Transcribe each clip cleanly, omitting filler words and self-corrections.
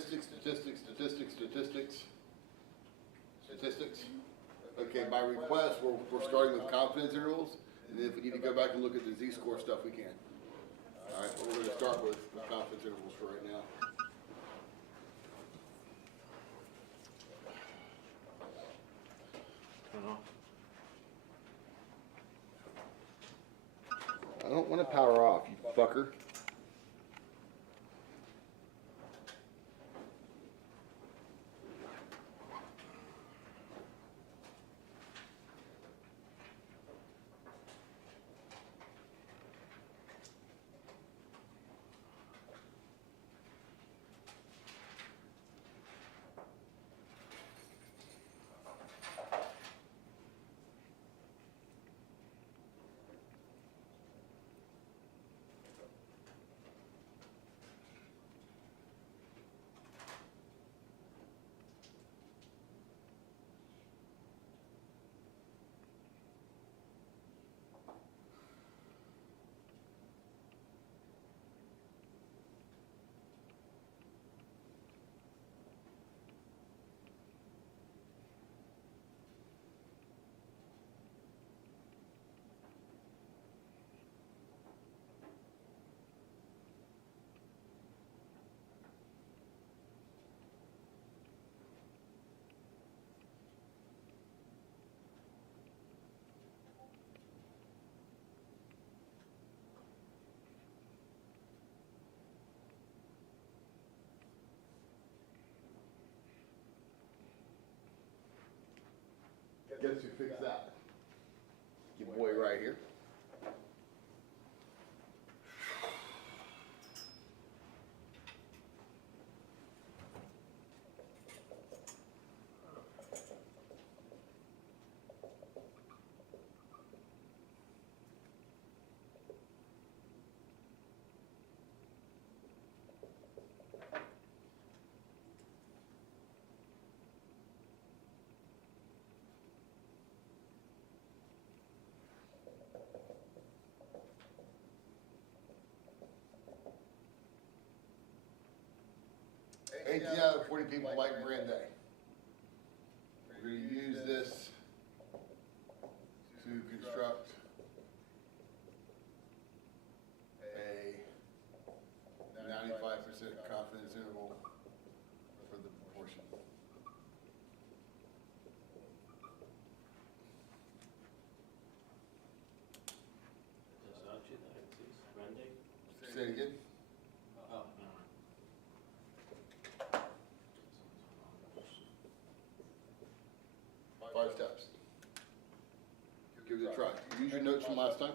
statistics, statistics, statistics, statistics, statistics. Okay, by request, we're starting with confidence intervals, and then if we need to go back and look at the Z-score stuff, we can. All right, but we're going to start with confidence intervals for right now. I don't want to power off, you fucker. Guess who fixed that? Your boy right here. Eighteen out of 40 people like Brand A. We're going to use this to construct a 95% confidence interval for the proportion. Say it again. Five steps. Give it a try. Use your notes from last time.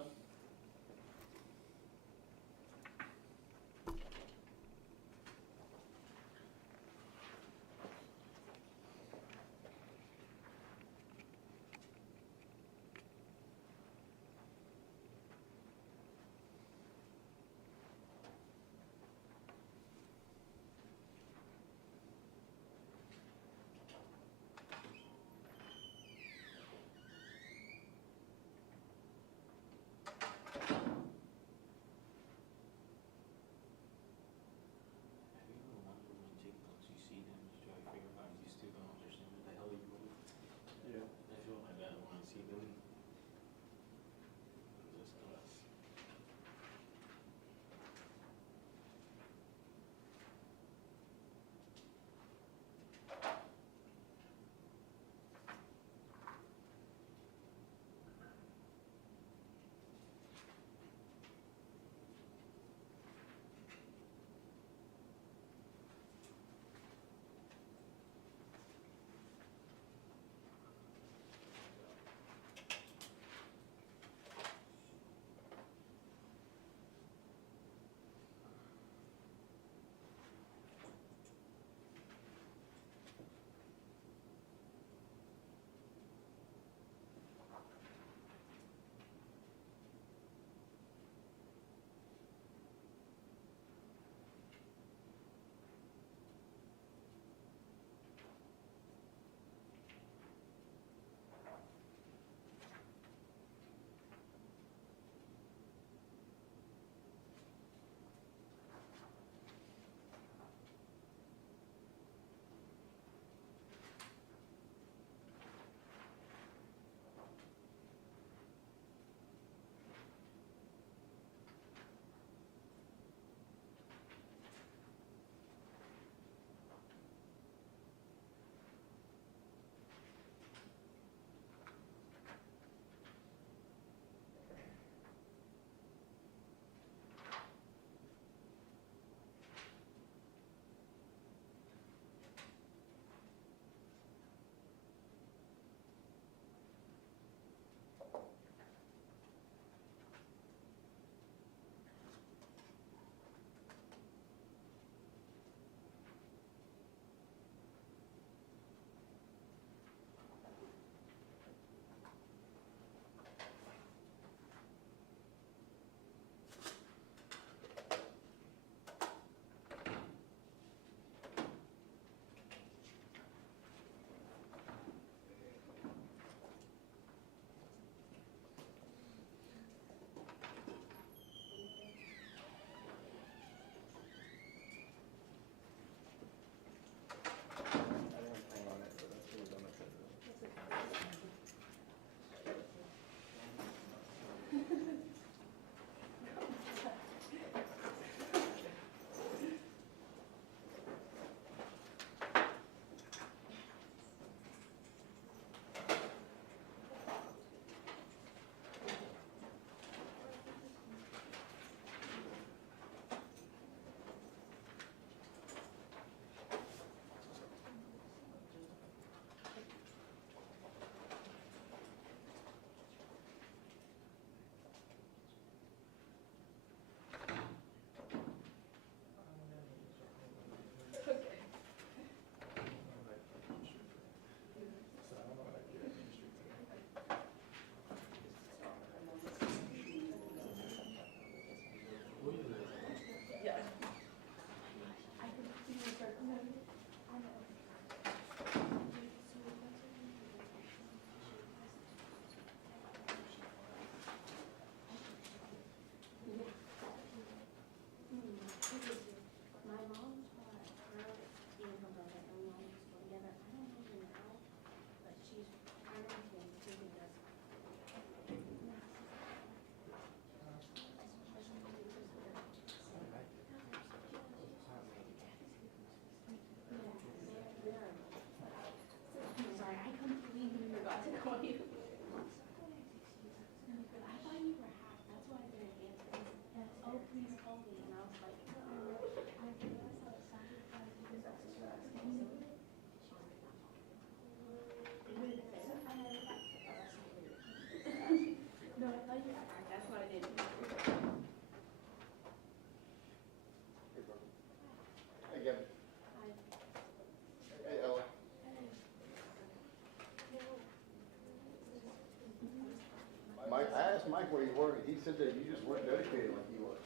like where you were, and he said that you just weren't dedicated like he was.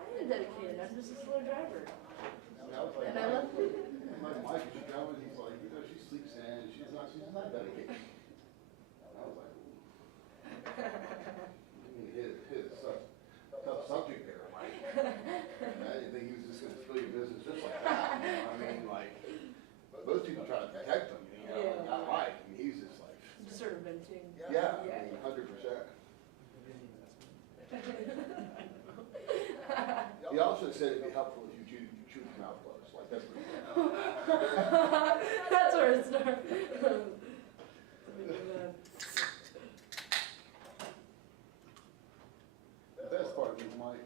I am dedicated, I'm just a slow driver. And I was like, And I left. I'm like, Mike, is she driving? He's like, you know, she sleeps in, she's not dedicated. And I was like, I mean, his tough subject there, Mike. And I didn't think he was just gonna spill your business just like that. You know? I mean, like, most people try to protect him, you know, Yeah. not Mike. I mean, he's just like, Just sort of venting. yeah, I mean, 100%. He also said it'd be helpful if you chew your mouth closed, like that's pretty good. That's where it starts. The best part is, Mike,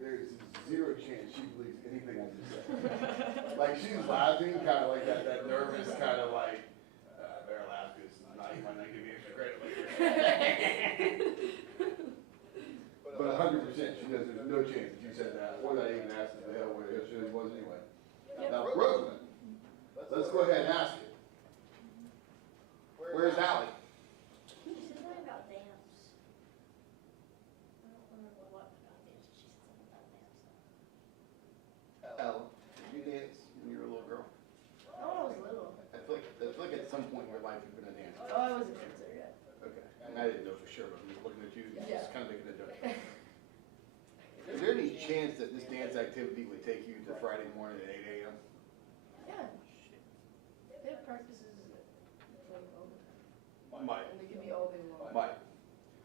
there's zero chance she believes anything I just said. Like, she's laughing, kind of like that nervous, kind of like, better laugh, because you might not give me extra credit later. But 100%, she knows there's no chance that you said that, or that even asked the hell where it really was anyway. Now, Brooklyn, let's go ahead and ask it. Where's Allie? She said something about dance. I don't remember what about dance. She said something about dance. Ella, did you dance when you were a little girl? Oh, I was little. I feel like at some point in your life you've been a dancer. Oh, I wasn't dancer yet. Okay. And I didn't know for sure, but from looking at you, Yeah. just kind of making a joke. Is there any chance that this dance activity would take you to Friday morning at 8 a.m.? Yeah. They have practices like all the time. Mike, And they can be all day long. Mike,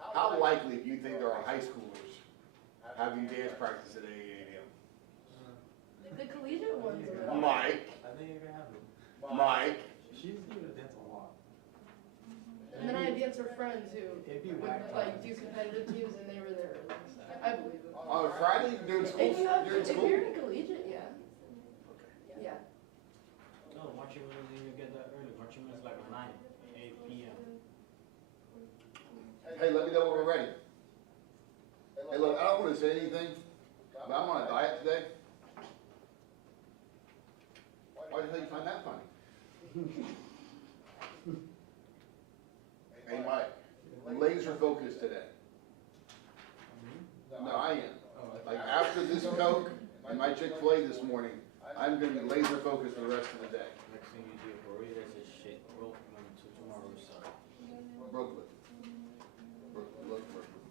how likely do you think there are high schoolers having dance practice at 8 a.m.? The collegiate ones are. Mike, I think you're gonna have it. Mike. She used to dance a lot. And then I had dancer friends who It'd be would whack like do competitive teams and they were there. I believe it. On Friday during school? If you have, During if school? you're in collegiate, yeah. Yeah. No, marching man doesn't even get that early. Marching man is like 9, 8 p.m. Hey, let me know when we're ready. Hey, look, I don't want to say anything, but I'm on a diet today. Why the hell you find that funny? Hey, Mike, laser focused today. No, I am. Like, after this Coke and my Chick-fil-A this morning, I'm gonna be laser focused for the rest of the day. Next thing you do, burritos is shit. Broke one to tomorrow, so. Brooklyn. Brooklyn, look, Brooklyn.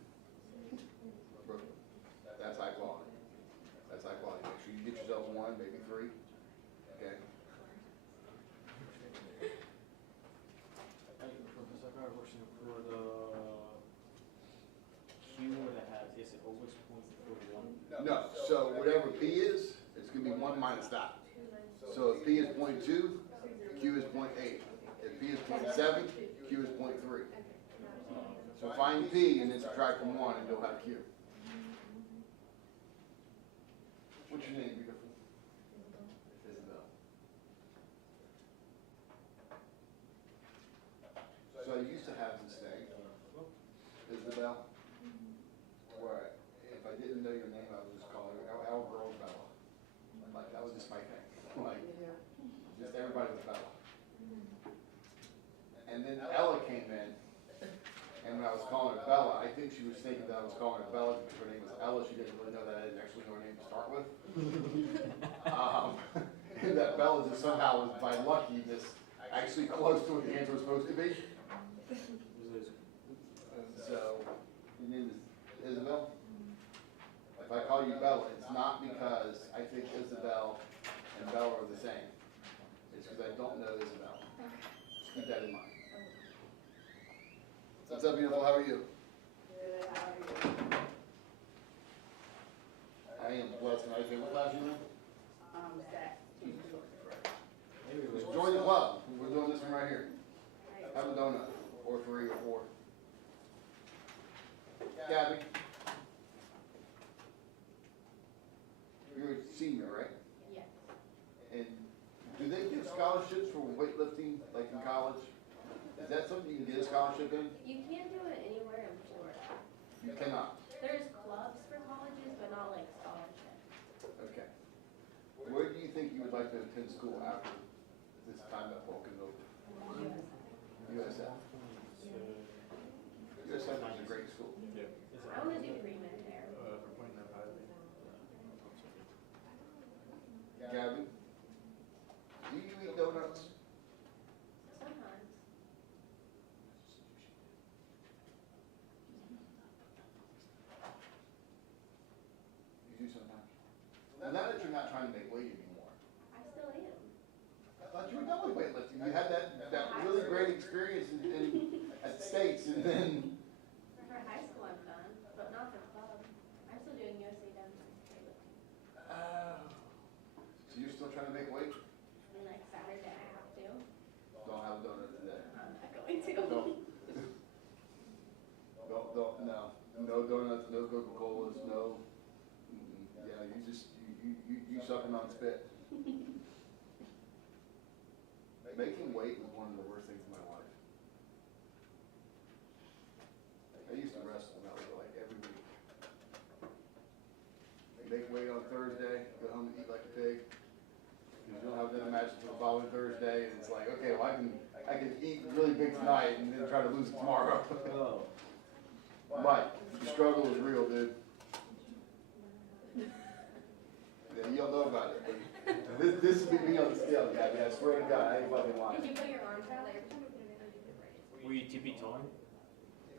Brooklyn. That's high quality. That's high quality. Make sure you get yourself one, maybe 3. Okay? Professor Carr question for the Q that has, is it always points for 1? No, so whatever P is, it's gonna be 1 minus that. So if P is 0.2, Q is 0.8. If P is 0.7, Q is 0.3. So find P and then subtract from 1 and you'll have Q. What's your name, beautiful? Isabel. So I used to have this thing, Isabel, where if I didn't know your name, I would just call her our girl Bella. Like, that was just my thing. Like, Yeah. just everybody was Bella. And then Ella came in, and when I was calling her Bella, I think she was thinking that I was calling her Bella because her name was Ella. She didn't really know that I didn't actually know her name to start with. And that Bella just somehow was by lucky just actually close to what the answer was supposed to be. So, your name is Isabel? If I call you Bella, it's not because I think Isabel and Bella are the same. It's because I don't know Isabel. Just keep that in mind. What's up, beautiful? How are you? Good, how are you? I am blessed. Can I say what class you in? Zach. Just join the club. We're doing this one right here. Have a donut, or 3 or 4. Gabby. You're a senior, right? Yes. And do they give scholarships for weightlifting, like in college? Is that something you can get a scholarship in? You can do it anywhere in Florida. You cannot. There's clubs for colleges, but not like scholarships. Okay. Where do you think you would like to attend school after this time at Vulcan over? USF. USF is a great school. Yeah. do sometimes. Well, now that you're not trying to make weight anymore, I still am. I thought you were done with weightlifting. You had that really great experience at States, and then. For high school, I'm done, but not for club. I'm still doing USA Denver weightlifting. So you're still trying to make weight? And next Saturday, I have to. Don't have a donut today. I'm not going to. Don't, no donuts, no Coca-Colas, no, yeah, you sucking on spit. Making weight was one of the worst things in my life. I used to wrestle, and that was like every week. Make weight on Thursday, go home and eat like a pig. You don't have another match until the following Thursday, and it's like, okay, well, I can eat really big tonight and then try to lose it tomorrow. Oh. Mike, the struggle is real, dude. Yeah, you don't know about it. But this would be me on the scale, Gabby. I swear to God, I ain't fucking lying. Did you put your arms out there? Every time you put it in, you did it right. Were you tippy toeing?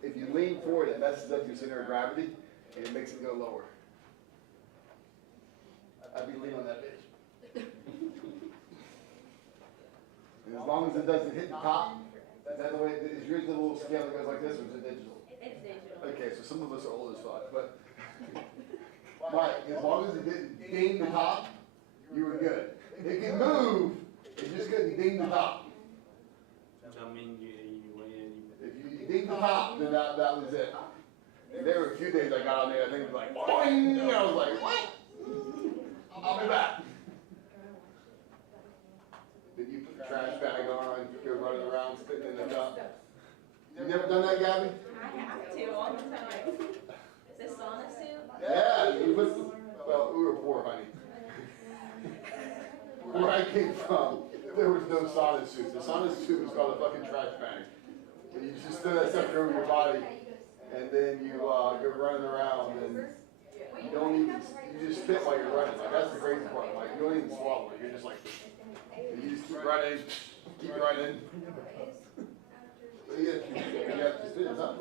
If you lean forward, it messes up your center of gravity, and it makes it go lower. I'd be leaning on that bitch. And as long as it doesn't hit the top, is that the way, is yours the little scale that goes like this, or is it digital? It's digital. Okay, so some of us are old as fuck, but, Mike, as long as it didn't ding the top, you were good. It can move, it just couldn't ding the top. I mean, If you ding the top, then that was it. And there were a few days I got on there, I think it was like, boing, and I was like, what? I'll be back. Then you put the trash bag on, go running around, spitting in the cup. You never done that, Gabby? I have to all the time. This sauna suit? Yeah, you put, well, we were poor, honey. Where I came from, there was no sauna suits. The sauna suit was called a fucking trash bag. And you just throw that stuff over your body, and then you go running around, and you don't even, you just spit while you're running. Like, that's the crazy part. Like, you don't even swallow it. You're just like, and you just keep running, keep running. So you have to spit it up.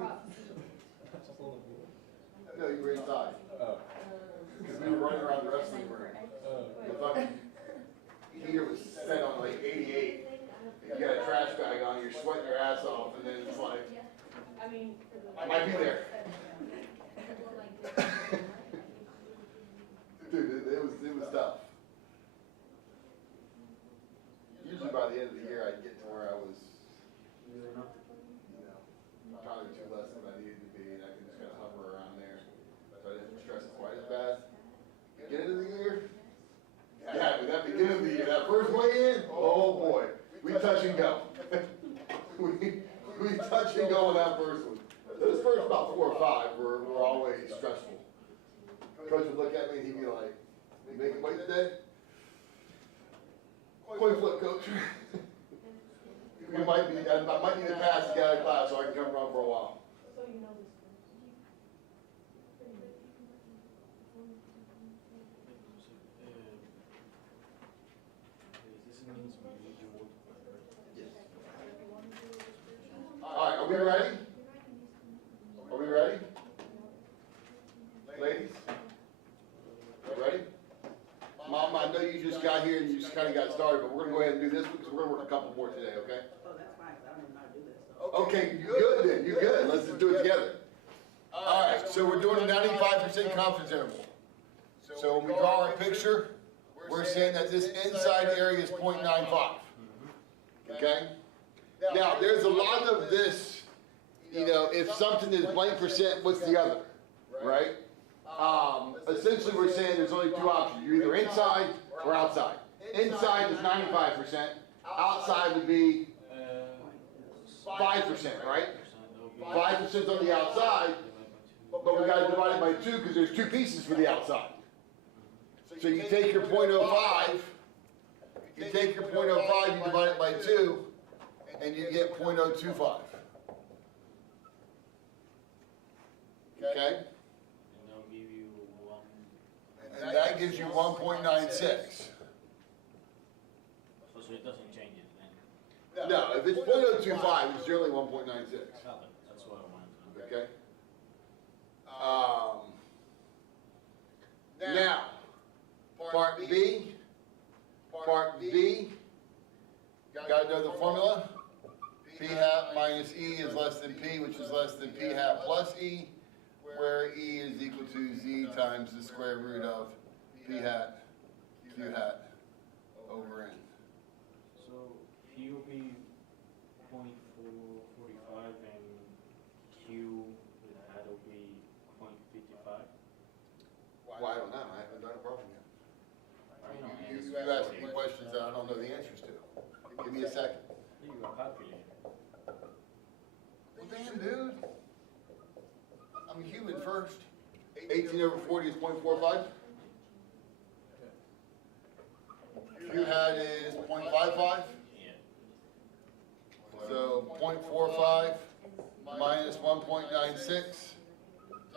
No, you were inside. Because we were running around the wrestling room. The fucking heater was set on like 88. And you got a trash bag on, you're sweating your ass off, and then it's like, I might be there. Dude, it was tough. Usually by the end of the year, I'd get to where I was, probably 2 less than I needed to be, and I could just kind of hover around there. So I didn't stress it quite as bad. Beginning of the year? Yeah, that beginning of the year, that first weigh in, oh boy, we touch and go. we touch and go on that first one. Those first about 4 or 5 were always stressful. Coach would look at me and he'd be like, "You making weight today?" Coin flip, coach. I might need to pass the guy out of class so I can come run for a while. All right, are we ready? Are we ready? Ladies? Ready? Mom, I know you just got here and you just kind of got started, but we're going to go ahead and do this because we're going to work a couple more today, okay? Oh, that's fine, 'cause I don't even know how to do this. So. Okay, you're good then, you're good. Let's just do it together. All right, so we're doing a 95% confidence interval. So when we draw our picture, we're saying that this inside area is 0.95. Okay? Now, there's a lot of this, if something is blank percent, what's the other, right? Essentially, we're saying there's only 2 options. You're either inside or outside. Inside is 95%. Outside would be 5%, right? 5% on the outside, but we got to divide it by 2 because there's 2 pieces for the outside. So you take your 0.05, you divide it by 2, and you get 0.025. Okay? And that gives you 1.96. So it doesn't change it then? No, if it's 0.025, it's generally 1.96. That's what I wanted to know. Okay? Now, part B, gotta know the formula. P hat minus E is less than P, which is less than P hat plus E, where E is equal to Z times the square root of P hat, Q hat over N. So P will be 0.445 and Q with that will be 0.55. Well, I don't know, I haven't done a problem yet. I know, and You asked me questions that I don't know the answers to. Give me a second. you got calculator. Well, damn, dude. I'm human first. 18 over 40 is 0.45. Q hat is 0.55. Yeah. So 0.45 minus 1.96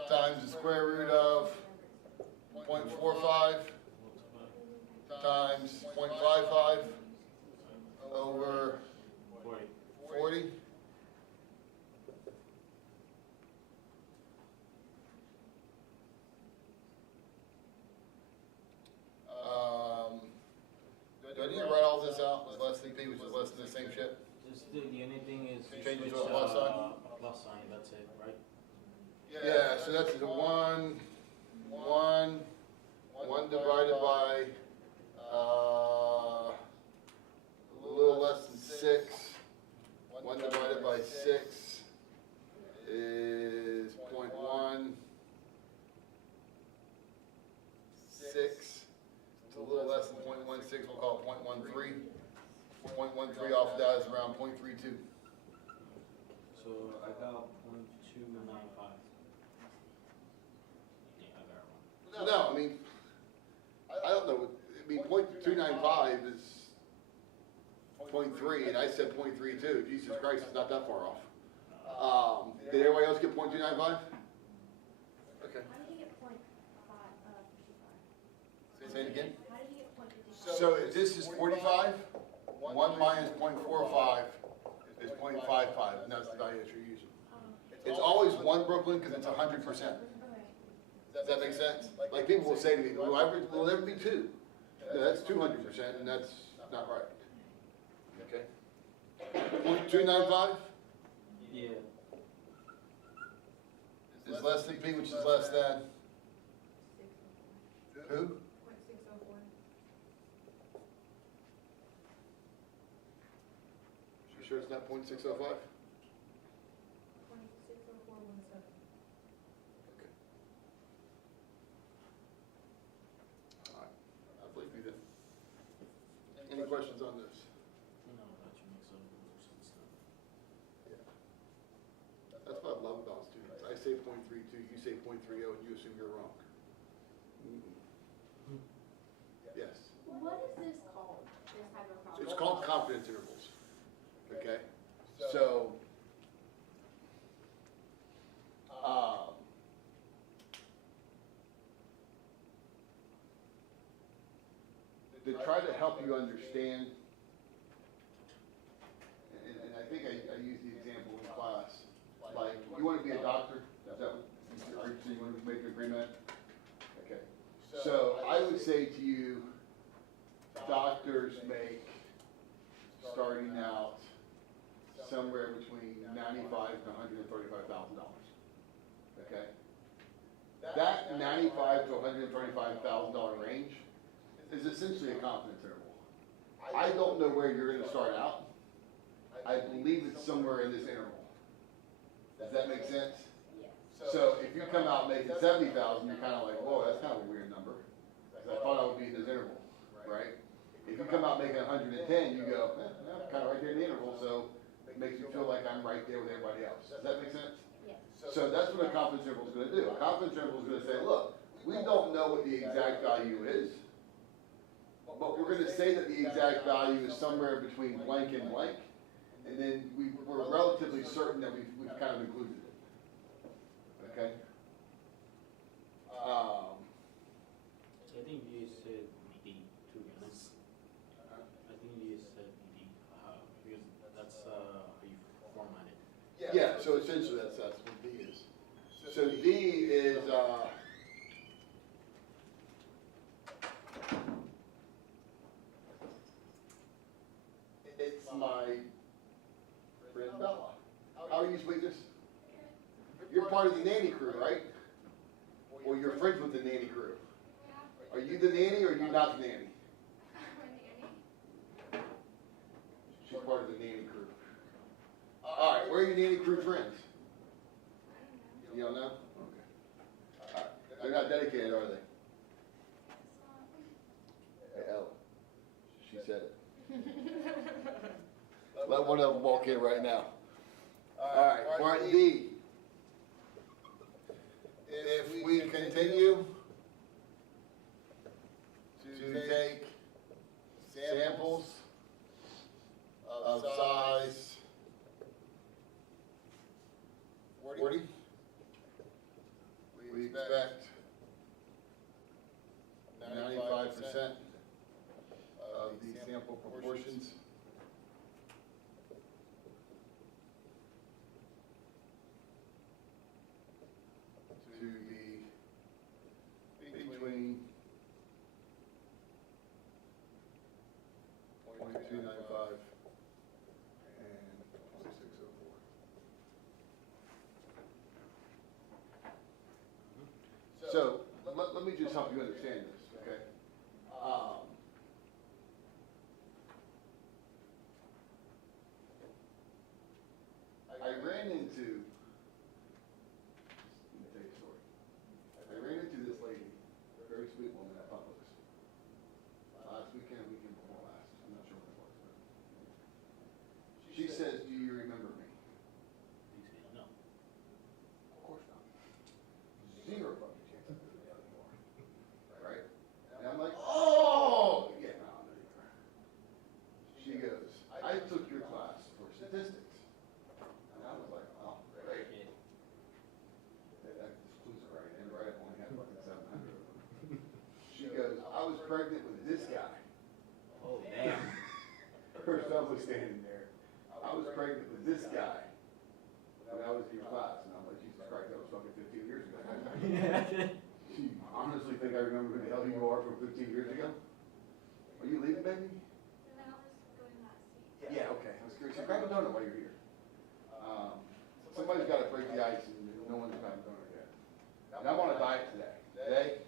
times the square root of 0.45 times 0.55 over 40. 40. Do I need to write all this out as less than P, which is less than the same shit? Just the only thing is you Change it to switch, a plus sign? plus sign, that's it, right? Yeah, so that's the one divided by, a little less than 6. 1 divided by 6 is 0.16. It's a little less than 0.16, we'll call it 0.13. 0.13 off of that is around 0.32. So I got 0.295. Yeah, I got it wrong. No, I mean, I don't know, I mean, 0.295 is 0.3, and I said 0.32, Jesus Christ, it's not that far off. Did everybody else get 0.295? Okay. How did you get 0.55? Say it again. How did you get 0.55? So if this is 45, 1 minus 0.45 is 0.55, and that's the value that you're using. It's always 1, Brooklyn, because it's 100%. Okay. Does that make sense? Like people will say to me, well, will never be 2. No, that's 200%, and that's not right. Okay? 0.295 Yeah. is less than P, which is less than who? You sure it's not 0.605? Okay. All right. I believe you then. Any questions on this? No, that should make some more sense now. That's what I love about students. I say 0.32, you say 0.30, and you assume you're wrong. Yes. What is this called, this type of problem? It's called confidence intervals. Okay? So, to try to help you understand, and I think I used the example in class, like, you want to be a doctor? Is that what, you want to make an agreement? Okay. So I would say to you, doctors make, starting out, somewhere between $95,000 to $135,000. Okay? That $95,000 to $135,000 range is essentially a confidence interval. I don't know where you're going to start out. I believe it's somewhere in this interval. Does that make sense? So if you come out making 70,000, you're kind of like, whoa, that's kind of a weird number. Because I thought I would be in this interval, right? If you come out making 110, you go, kind of right there in the interval, so it makes you feel like I'm right there with everybody else. Does that make sense? Yeah. So that's what a confidence interval is going to do. A confidence interval is going to say, look, we don't know what the exact value is, but we're going to say that the exact value is somewhere between blank and blank, and then we're relatively certain that we've kind of included it. Okay? I think you said BD, to be honest. I think you said BD, because that's how you format it. Yeah, so essentially that's what D is. So D is, my friend Bella. How are you, sweetness? You're part of the nanny crew, right? Or you're friends with the nanny crew? Are you the nanny or are you not the nanny? She's part of the nanny crew. All right, where are your nanny crew friends? You don't know? Okay. All right. They're not dedicated, are they? Hey, Ella. She said it. Let one of them walk in right now. All right, part D. If we continue to take samples of size 40, we expect 95% of the sample proportions to be between 0.295 and 0.604. So, let me just help you understand this, okay? I ran into, let me tell you a story. I ran into this lady, a very sweet woman at Publix. Last weekend, weekend before last, I'm not sure when it was. But she says, do you remember me? You say no. Of course not. Zero fucking chance I do that anymore. Right? And I'm like, oh! Yeah, no, I'm not either. She goes, I took your class for statistics. And I was like, oh, great. That clues are right in, right? I've only had fucking 700 of them. She goes, I was pregnant with this guy. Oh, damn. Her son was standing there. I was pregnant with this guy when I was in your class. And I'm like, Jesus Christ, that was fucking 15 years ago. You honestly think I remember who the hell you are from 15 years ago? Are you leaving, baby? Yeah, okay. I was curious. Grab a donut while you're here. Somebody's got to break the ice, and no one's grabbed a donut yet. And I'm on a diet today. Today,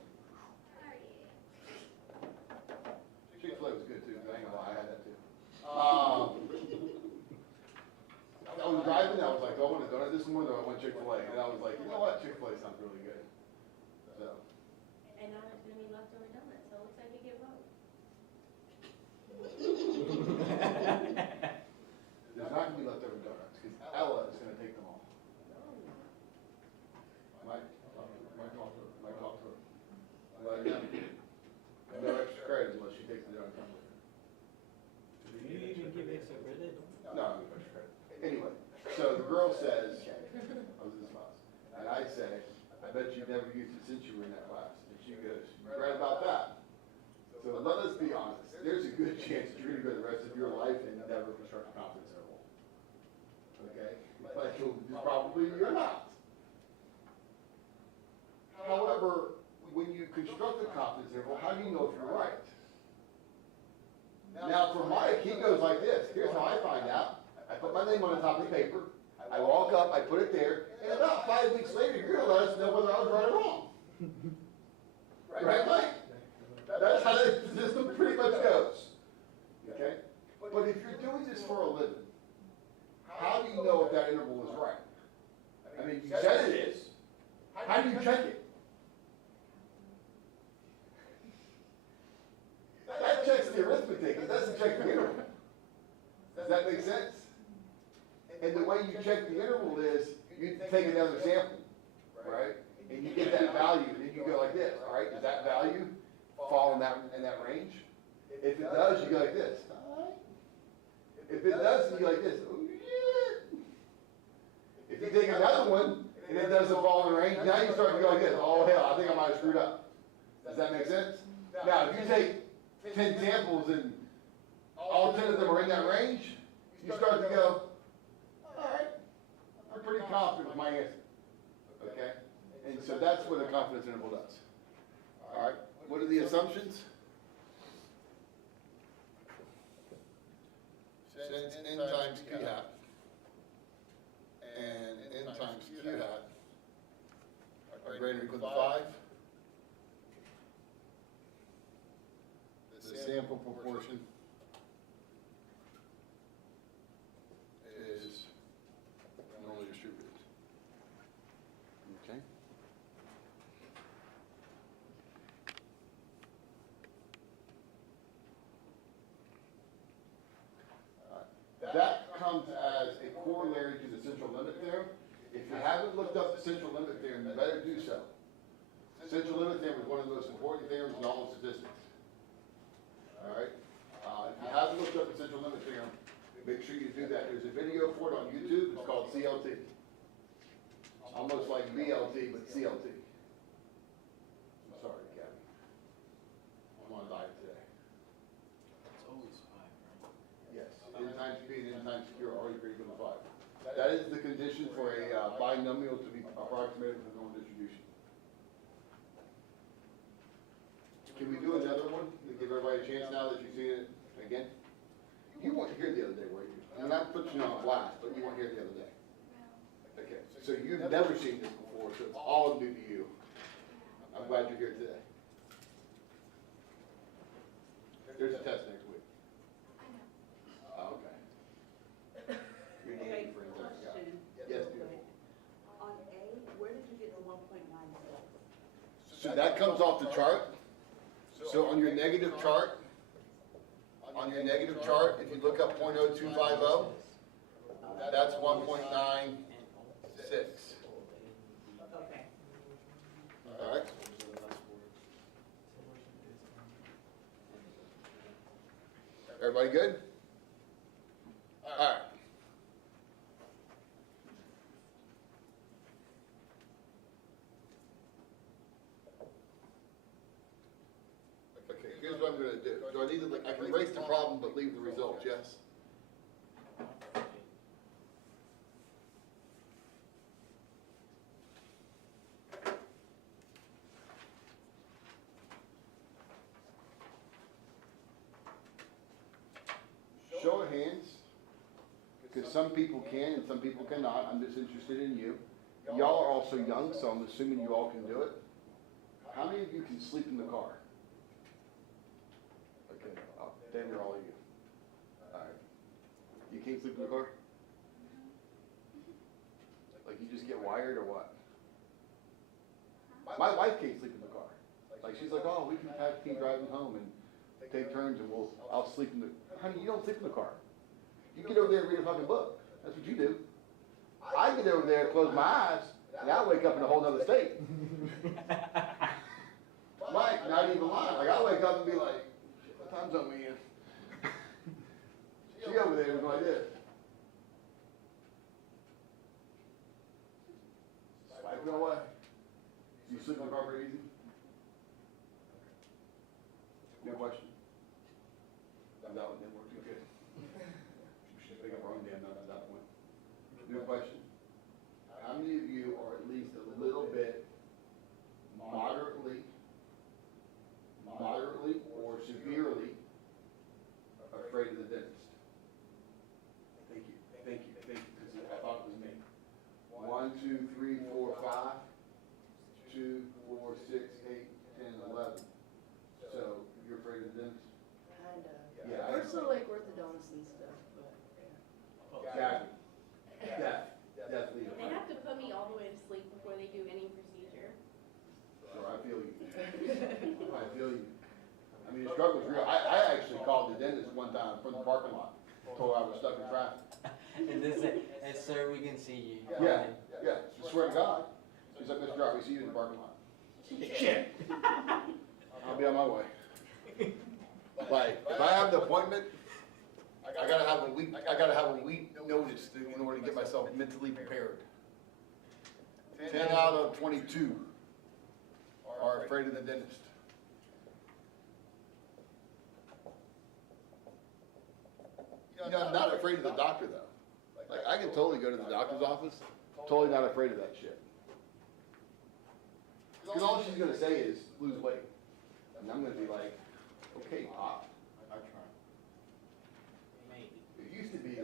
Chick-fil-A was good too. I ain't gonna lie, I had that too. I was driving. I was like, do I want a donut this morning, or do I want Chick-fil-A? And I was like, you know what? Chick-fil-A sounds really good. So. And now there's gonna be leftover donuts, so it looks like you get both. There's not gonna be leftover donuts, because Ella is gonna take them all. Mike talk to her. Mike talk to her. Let her know. No extra credit unless she takes the donut home with her. Do you even give extra credit? No, no extra credit. Anyway, so the girl says, I was in this class, and I say, I bet you've never used it since you were in that class. And she goes, you're right about that. So let us be honest, there's a good chance that you're gonna go the rest of your life and never construct a confidence interval. Okay? Like, probably you're not. However, when you construct a confidence interval, how do you know if you're right? Now, for Mike, he goes like this. Here's how I find out. I put my name on the top of the paper. I walk up, I put it there, and about 5 weeks later, you're gonna let us know whether I was right or wrong. Right, Mike? That's how the system pretty much goes. Okay? But if you're doing this for a living, how do you know if that interval is right? I mean, you said it is. How do you check it? That checks the arithmetic, it doesn't check the interval. Does that make sense? And the way you check the interval is, you take another sample, right? And you get that value, and then you go like this, all right? Does that value fall in that range? If it does, you go like this. If it doesn't, you go like this. Oh, yeah. If you take another one, and it doesn't fall in the range, now you start to go like this. Oh, hell, I think I might have screwed up. Does that make sense? Now, if you take 10 samples and all 10 of them are in that range, you start to go, all right, I'm pretty confident with my answer. Okay? And so that's what a confidence interval does. All right? What are the assumptions? Since it's N times P hat. And N times Q hat are greater or equal to 5. The sample proportion is normally distributed. Okay. That comes as a corollary to the central limit theorem. If you haven't looked up the central limit theorem, you better do so. Central limit theorem is one of the most important theorems in all of statistics. All right? If you haven't looked up the central limit theorem, make sure you do that. There's a video for it on YouTube. It's called CLT. Almost like BLT, but CLT. I'm sorry, Gabby. I'm on a diet today. It's always 5, right? Yes, N times P and N times Q are already greater than 5. That is the condition for a binomial to be approximated with a normal distribution. Can we do another one to give everybody a chance now that you've seen it again? You weren't here the other day, were you? I'm not putting you on blast, but you weren't here the other day. Okay, so you've never seen this before, so it's all new to you. I'm glad you're here today. There's a test next week. Oh, okay. You're Okay, needing for instance, yeah. question. Yes, dear. On A, where did you get the 1.96? So that comes off the chart. So on your negative chart, if you look up 0.0250, that's 1.96. Okay. All right? Everybody good? All right. Okay, here's what I'm gonna do. Do I need to, I can erase the problem but leave the results, yes? Show of hands, because some people can and some people cannot. I'm just interested in you. Y'all are also young, so I'm assuming you all can do it. How many of you can sleep in the car? Okay, damn near all of you. All right. You can't sleep in the car? Like you just get wired or what? My wife can't sleep in the car. Like she's like, oh, we can keep driving home and take turns and I'll sleep in the, honey, you don't sleep in the car. You get over there and read a fucking book. That's what you do. I get over there, close my eyes, and I wake up in a whole nother state. Mike, not even lying. Like I wake up and be like, shit, what time zone we in? She over there was like this. Swiping away. You sleep in the car very easy? No question. That one didn't work too good. Should pick up our own damn numbers at that point. No question. How many of you are at least a little bit moderately or severely afraid of the dentist? Thank you, because I thought it was me. 1, 2, 3, 4, 5. 2, 4, 6, 8, 10, 11. So you're afraid of the dentist? Kinda. Yeah. We're still like orthodontists and stuff, but. Gabby. Definitely. They have to put me all the way to sleep before they do any procedure. Sure, I feel you. I feel you. I mean, the struggle is real. I actually called the dentist one time from the parking lot, told her I was stuck in traffic. And they say, hey, sir, we can see you. Yeah, I swear to God. He's like, Mr. Driver, we see you in the parking lot. Shit. I'll be on my way. Like, if I have the appointment, I gotta have a week notice in order to get myself mentally prepared. 10 out of 22 are afraid of the dentist. You know, I'm not afraid of the doctor though. Like, I can totally go to the doctor's office, totally not afraid of that shit. Because all she's gonna say is, lose weight. And I'm gonna be like, okay, Pop, I try. Maybe. It used to be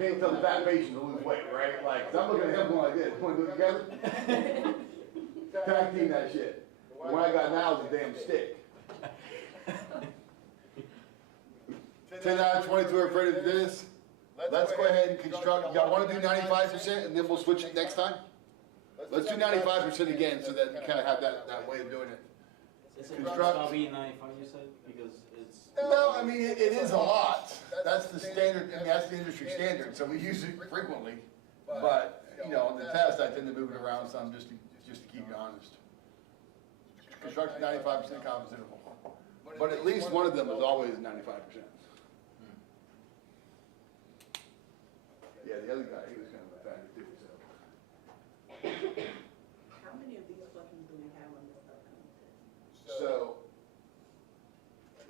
can't tell the fat patient to lose weight, right? Like, 'cause I'm looking at him going like this, wanna do it together? Tag team that shit. The one I got now is a damn stick. 10 out of 22 are afraid of the dentist. Let's go ahead and construct, y'all wanna do 95% and then we'll switch it next time? Let's do 95% again so that you kinda have that way of doing it. Is it Construct- gonna be 95, you said, because it's. No, I mean, it is a lot. That's the standard, I mean, that's the industry standard, so we use it frequently. But, you know, on the test, I tend to move it around some just to keep you honest. Construct 95% confidence interval. But at least one of them is always 95%. Yeah, the other guy, he was kind of a fatty too, so. How many of these questions do we have on this upcoming test? So,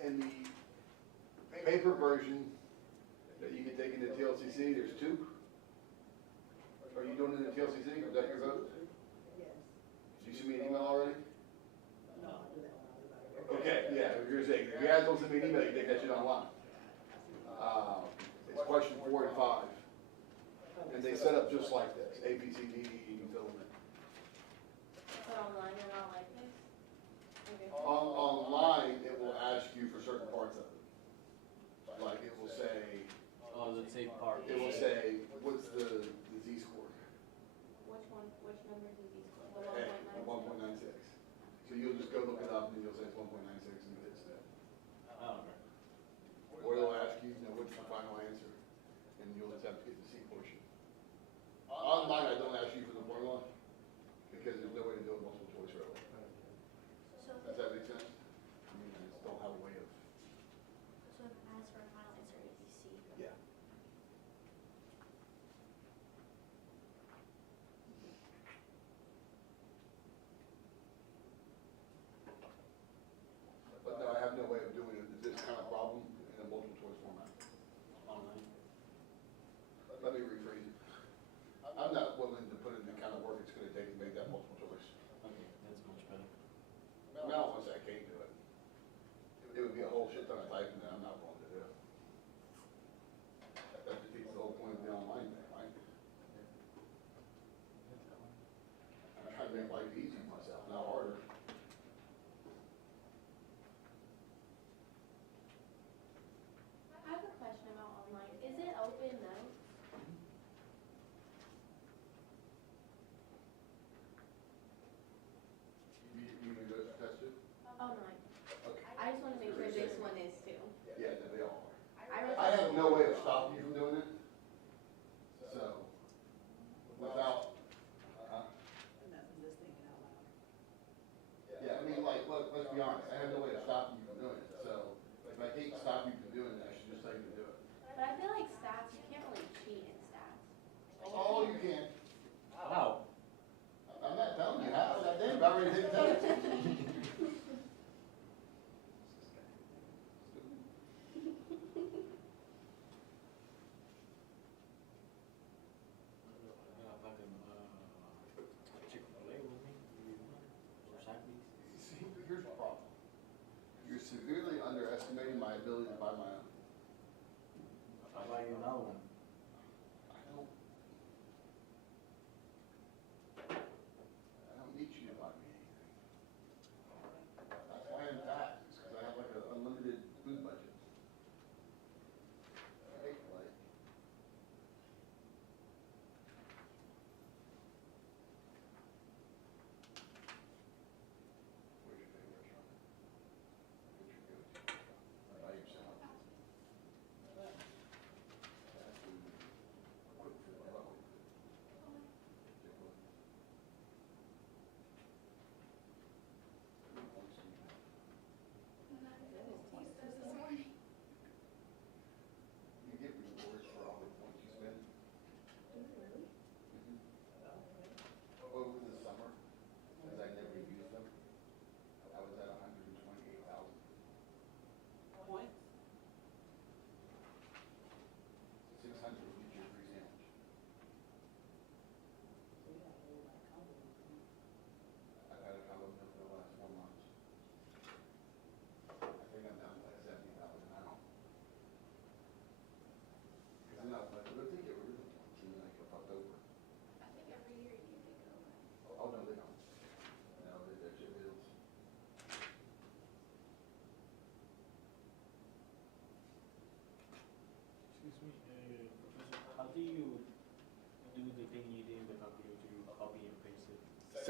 in the paper version that you can take into TLCC, there's 2. Are you doing it in TLCC? Is that your vote? Yes. Did you send me an email already? No, I'll do that one, I'll do that. Okay, yeah, you're saying, if you guys don't send me an email, you can take that shit online. It's question 4 and 5. And they set up just like this, A, B, C, D, E, you can fill them in. Put online and all like this? Okay. Online, it will ask you for certain parts of it. Like, it will say, Oh, let's say part. it will say, what's the Z-score? Which one, which number is these? The A, 1.9? 1.96. So you'll just go look it up and you'll say it's 1.96 and you hit submit. Oh, okay. Or they'll ask you, what's the final answer? And you'll just have to get the C portion. Online, I don't ask you for the formula, because there's no way to do it multiple choice really. So, Does that make sense? I mean, I just don't have a way of. so if I ask for a final answer, it'd be C. Yeah. But no, I have no way of doing it, this kind of problem in a multiple choice format. Online. Let me rephrase it. I'm not willing to put in the kind of work it's gonna take to make that multiple choice. Okay, that's much better. Now, once I can't do it, it would be a whole shit ton of typing that I'm not willing to do. That defeats the whole point of the online thing, right? I'm trying to make life easy for myself, not harder. I have a question about online. Is it open notes? You can go to test it? Online. Okay. I just want to make sure this one is too. Yeah, they all are. I I have no way of stopping you from doing it. So, without, And that's, I'm just thinking out loud. yeah, I mean, like, let's be honest, I have no way of stopping you from doing it. So, if I can't stop you from doing it, I should just tell you to do it. But I feel like stats, you can't really cheat in stats. Oh, you can. Wow. I'm not telling you how, that damn about ready to tell you. Chick-fil-A with me, or Zaxby's. See, here's the problem. You're severely underestimating my ability to buy my own. I'll buy you another one. I don't need you to buy me anything.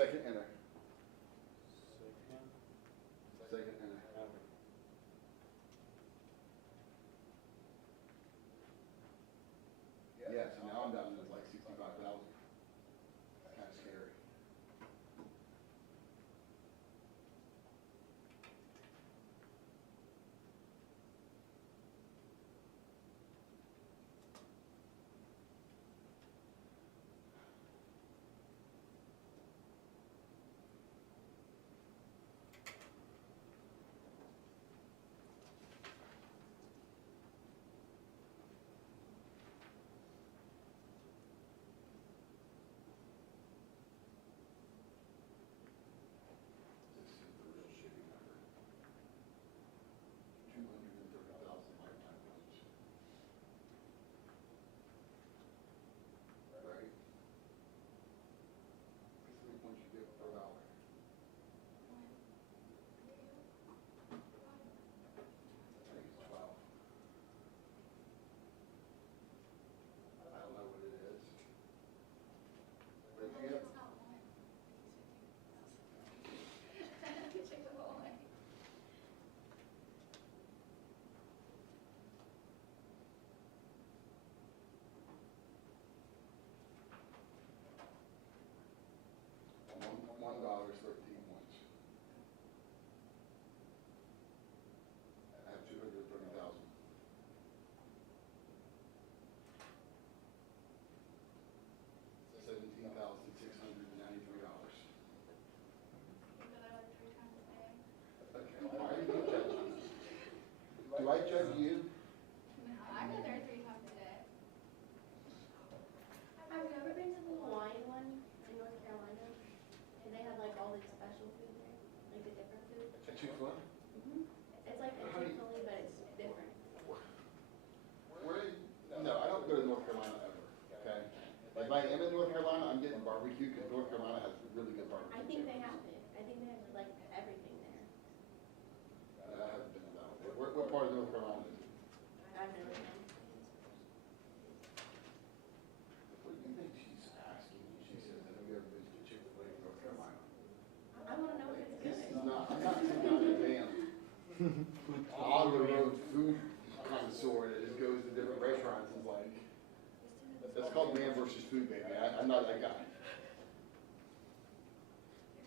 second enter. Second. Second enter. Average. Yeah, so now I'm down to like 65,000. Kind of scary. This is the real shitty number. 230,000 lifetime wages. Right? That's 3 points you get per dollar. I think it's 12. I don't know what it is. But if you have, $1 is 13 points. I have 230,000. $17,693. Okay, why are you judging me? Do I judge you? I go there 3 times a day. Have you ever been to the Hawaiian one in North Carolina? And they have like all the special food there, like the different food. A Chick-fil-A? It's like a Chick-fil-A, but it's different. Where, no, I don't go to North Carolina ever, okay? If I am in North Carolina, I'm getting barbecue, because North Carolina has really good barbecue. I think they have it. I think they have like everything there. I haven't been to that one. What part of North Carolina is it? I've never been. What do you think she's asking you? She says, have you ever been to Chick-fil-A in North Carolina? I wanna know if it's This good. is not, I'm not sitting on a damn on the road food connoisseur that just goes to different restaurants and is like, that's called man versus food, baby. I'm not that guy.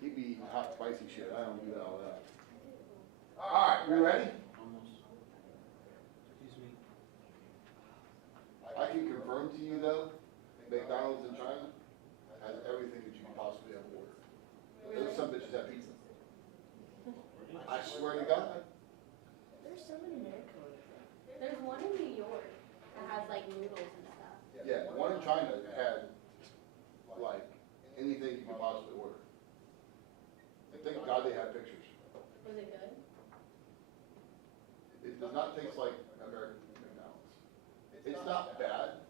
He be eating hot, spicy shit. I don't do all that. All right, we ready? Almost. Excuse me. I can confirm to you though, McDonald's in China has everything that you can possibly ever order. There's some bitches that have pizza. I swear to God. There's so many there. There's one in New York that has like noodles and stuff. Yeah, the one in China had like anything you could possibly order. Thank God they had pictures. Was it good? It does not taste like American McDonald's. It's not bad.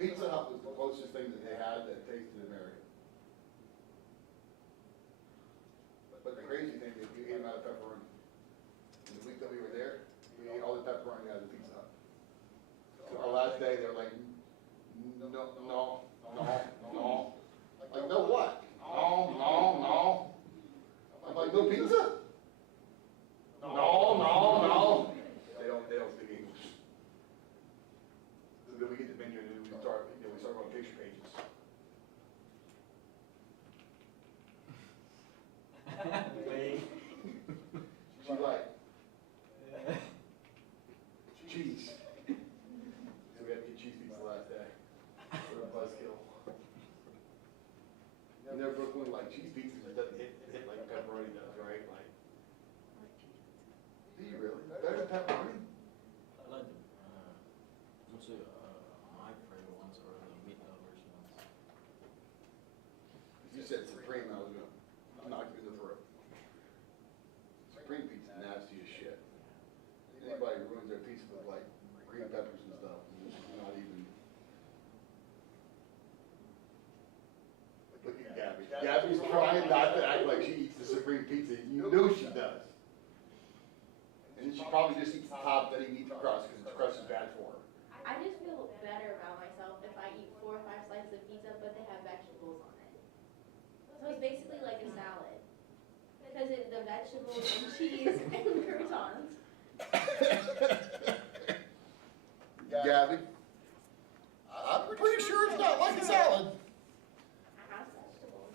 Pizza Hut was the closest thing that they had that tasted American. But the crazy thing is we ate them out of pepperoni. And the week that we were there, we ate all the pepperoni out of the Pizza Hut. So our last day, they were like, no, no, no, no. Like, no what? No, no, no. I'm like, no pizza? No, no, no. They don't speak English. So then we get the menu and then we start going picture pages. Wait. She like, cheese. So we had to get cheese pizza the last day. For a buzzkill. And they're Brooklyn like cheese pizza just doesn't hit like pepperoni does, right? Like, do you really? Better than pepperoni? I like the, mostly, my favorite ones are the meatball version ones. You said Supreme, I was gonna knock you in the throat. Supreme pizza nasty as shit. Anybody who ruins their pizza with like green peppers and stuff, is not even. Look at Gabby. Gabby's trying not to act like she eats the Supreme pizza. You know she does. And then she probably just eats the top, then he eats the crust, because the crust is bad for her. I just feel better about myself if I eat 4 or 5 slices of pizza, but they have vegetables on it. So it's basically vegetables and cheese and croutons. Gabby? I'm pretty sure it's not like a salad. It has vegetables.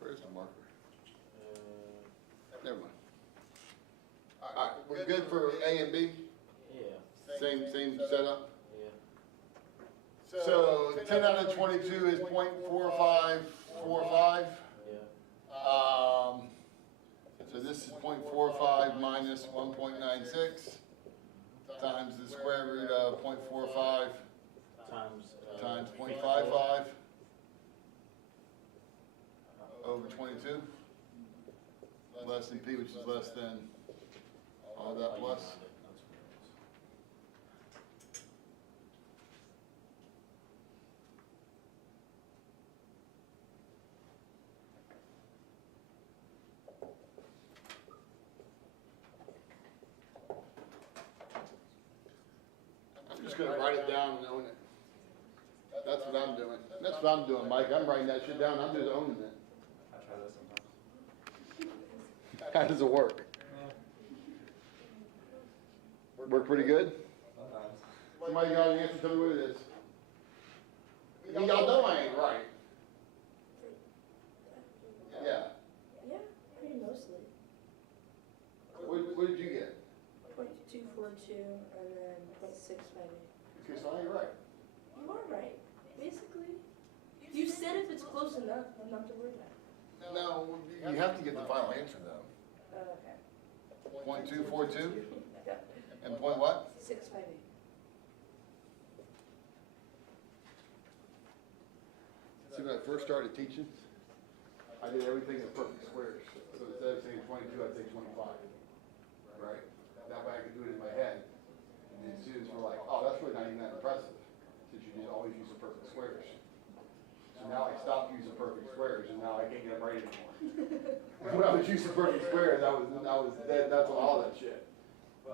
Where's the marker? Uh, Never mind. Alright, we're good for A and B? yeah, Same setup? yeah, So 10 out of 22 is .4545. yeah. So this is .45 minus 1.96 times the square root of .45 times .55 over 22. Less than P, which is less than all that plus. That's correct. I'm just gonna write it down and own it. That's what I'm doing. That's what I'm doing, Mike. I'm writing that shit down. I'm just owning it. I try that sometimes. How does it work? Work pretty good? Sometimes. Somebody got an answer? Tell me what it is. Y'all know I ain't right. Yeah. Yeah, pretty mostly. What did you get? 0.242 and then 0.658. Okay, so I ain't right. You are right, basically. You said if it's close enough, I'm not to worry about. No, you have to get the final answer though. Okay. .242 Yeah, and point what? 658. See, when I first started teaching, I did everything in perfect squares. So instead of saying 22, I'd say 25. Right? That way I could do it in my head. And the students were like, oh, that's really not even that impressive, since you just always use the perfect squares. So now I stopped using perfect squares, and now I can't get them right anymore. When I was using perfect squares, I was dead nuts on all that shit.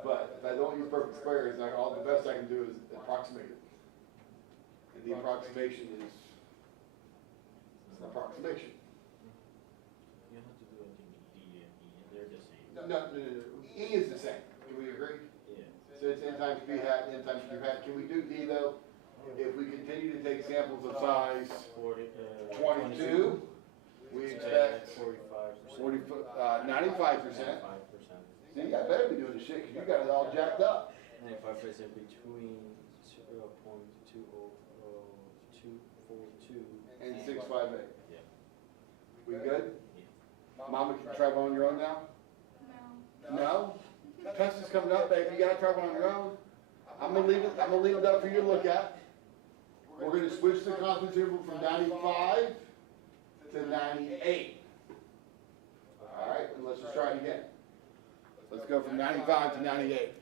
But if I don't use perfect squares, the best I can do is approximate it. And the approximation is an approximation. You have to do it in E and E, and they're the same. No. E is the same. Can we agree? Yeah. So it's n times p hat, n times q hat. Can we do D though? If we continue to take samples of size 22, we expect 45%. 95%. 95%. See, I better be doing this shit because you got it all jacked up. 95% between 0.242 And 658. Yeah. We good? Yeah. Mama can travel on your own now? No? Test is coming up, baby. You gotta travel on your own. I'm gonna leave it up for you to look at. We're gonna switch the confidence interval from 95 to 98. All right, and let's just try it again. Let's go from 95 to 98.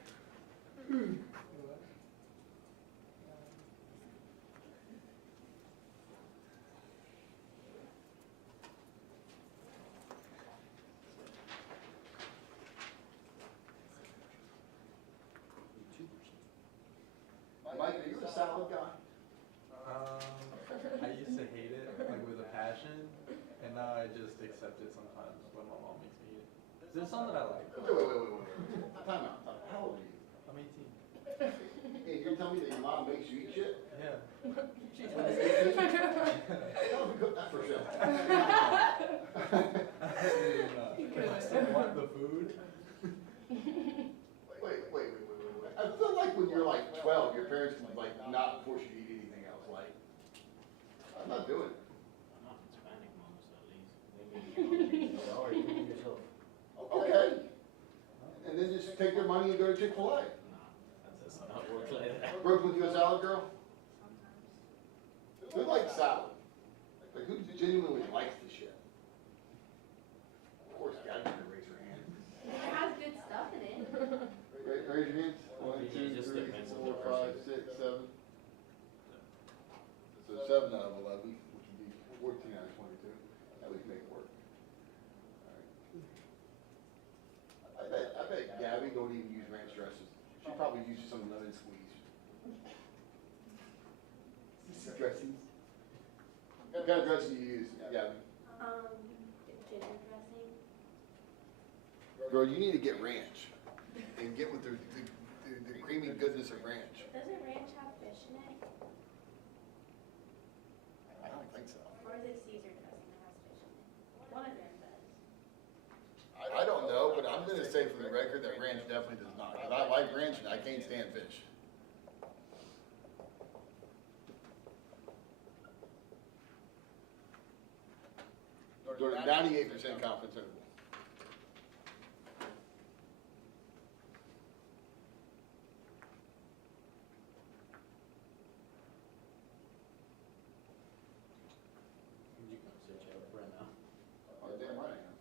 Mike, are you a salad guy? I used to hate it, like with a passion, and now I just accept it sometimes when my mom makes me eat it. There's some that I like. Wait. Time out. How old are you? I'm 18. Hey, you're telling me that your mom makes you eat shit? Yeah. Tell me cook that for sure. I still want the food. Wait. I feel like when you're like 12, your parents would like not force you to eat anything else. Like, I'm not doing it. Not Hispanic moms, at least. They make you already cook yourself. Okay. And then just take their money and go to Chick-fil-A. Nah, that's not work like that. Brooklyn, you a salad girl? Who likes salad? Like, who genuinely likes this shit? Of course, Gabby's gonna raise her hand. It has good stuff in it. Raise your hands. Well, 1, it 2, just 3, depends on 4, the 5, person. 6, 7. So 7 out of 11, which would be 14 out of 22. That we can make it work. All right. I bet Gabby don't even use ranch dressing. She probably use some lemon squeeze. Dressings. What kind of dressing do you use? Yeah. Ginger dressing. Girl, you need to get ranch and get with the creamy goodness of ranch. Doesn't ranch have fish in it? I don't think so. Or is it Caesar dressing that has fish in it? One of them does. I don't know, but I'm gonna say for the record that ranch definitely does not. Cause I like ranch and I can't stand fish. During a 98% confidence interval. You can search it up right now. Oh, damn right I am.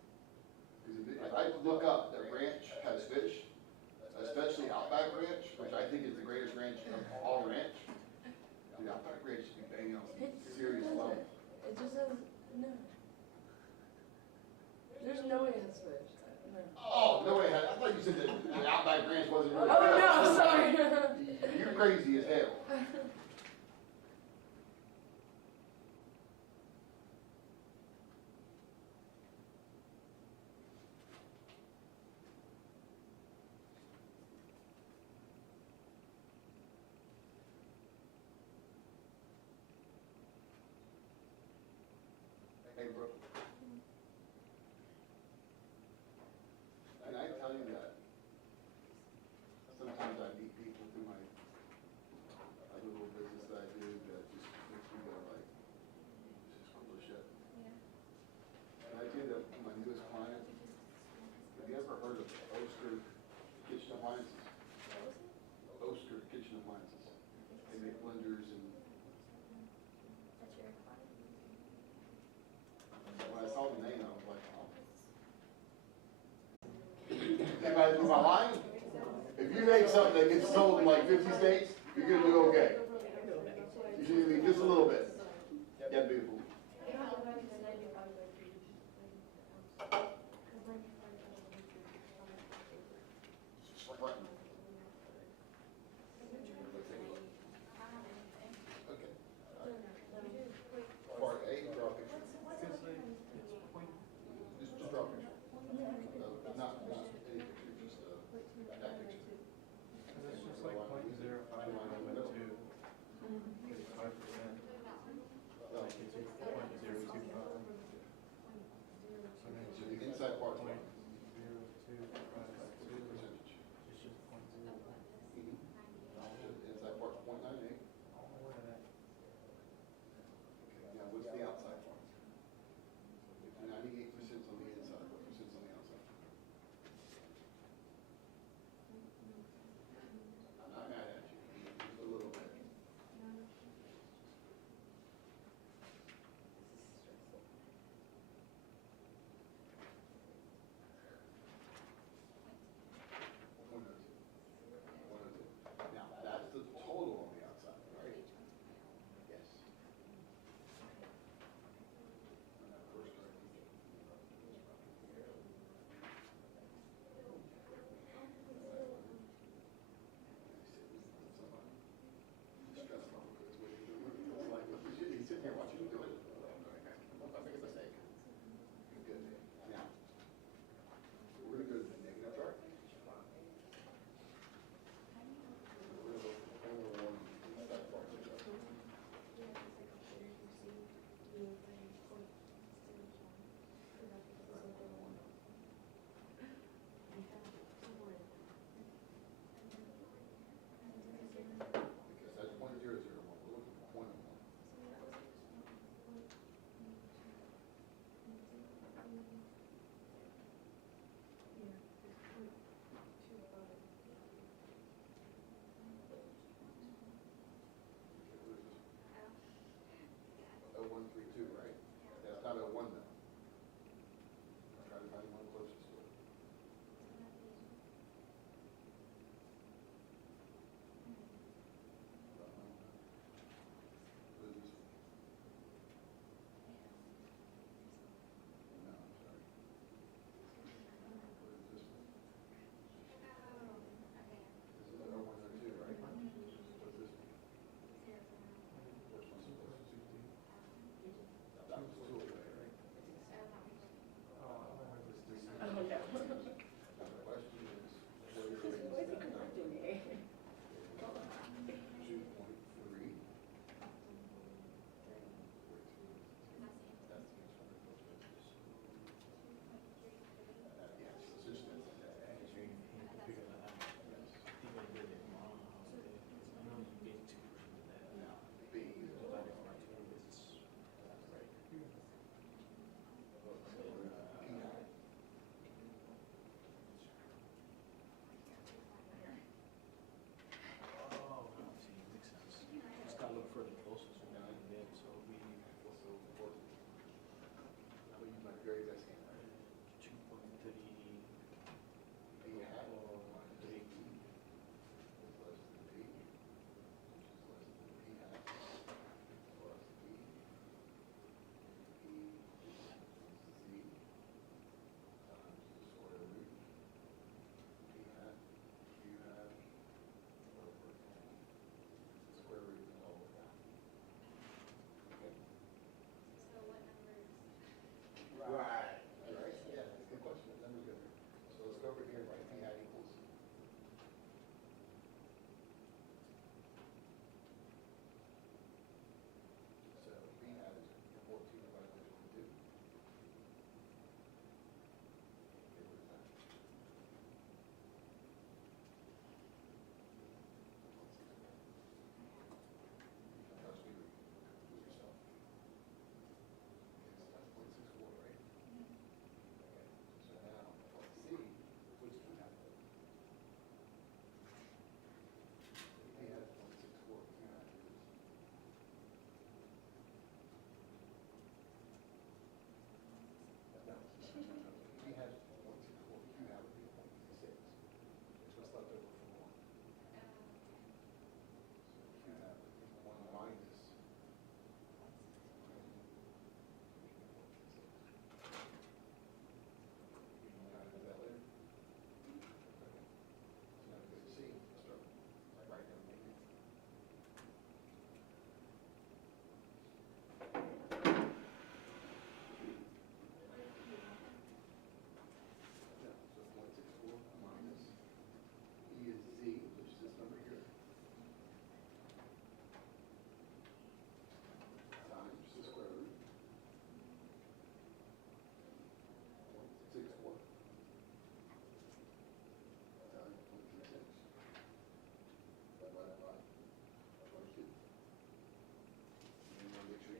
'Cause if I look up that ranch has fish, especially Outback Ranch, which I think is the greatest ranch of all ranch. Dude, Outback Ranch should be banging on some serious level. It just says, no. There's no way it's fish. No. Oh, no way, I thought you said that the Outback Ranch wasn't really. Oh, no, sorry. You're crazy as hell. Hey, bro. And I tell you that sometimes I meet people through my little business that I do that just makes me go like, this is cool as shit. And I do that with my newest client. Have you ever heard of Oster Kitchen Appliances? Oster Kitchen Appliances. They make blenders and That's your client? when I saw the name, I was like, oh. Am I lying? If you make something that gets sold in like 50 states, you're gonna do okay. You should do just a little bit. Yeah, beautiful. Okay. Part A, draw a picture. Just draw a picture. Not any picture, just that picture. It's just like 0.05 minus 2. 5%. Like it's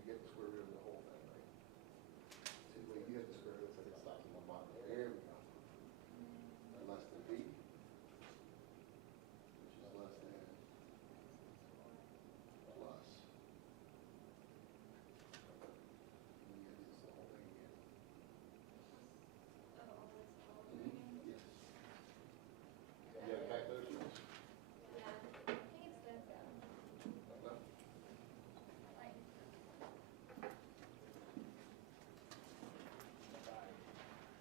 get the square root of the whole thing, right? See, wait, you have the square root, it's like it's stacking one bottom. There we go. And less than b, which is less than plus. And you get this whole thing again. Yes. Yeah, calculations.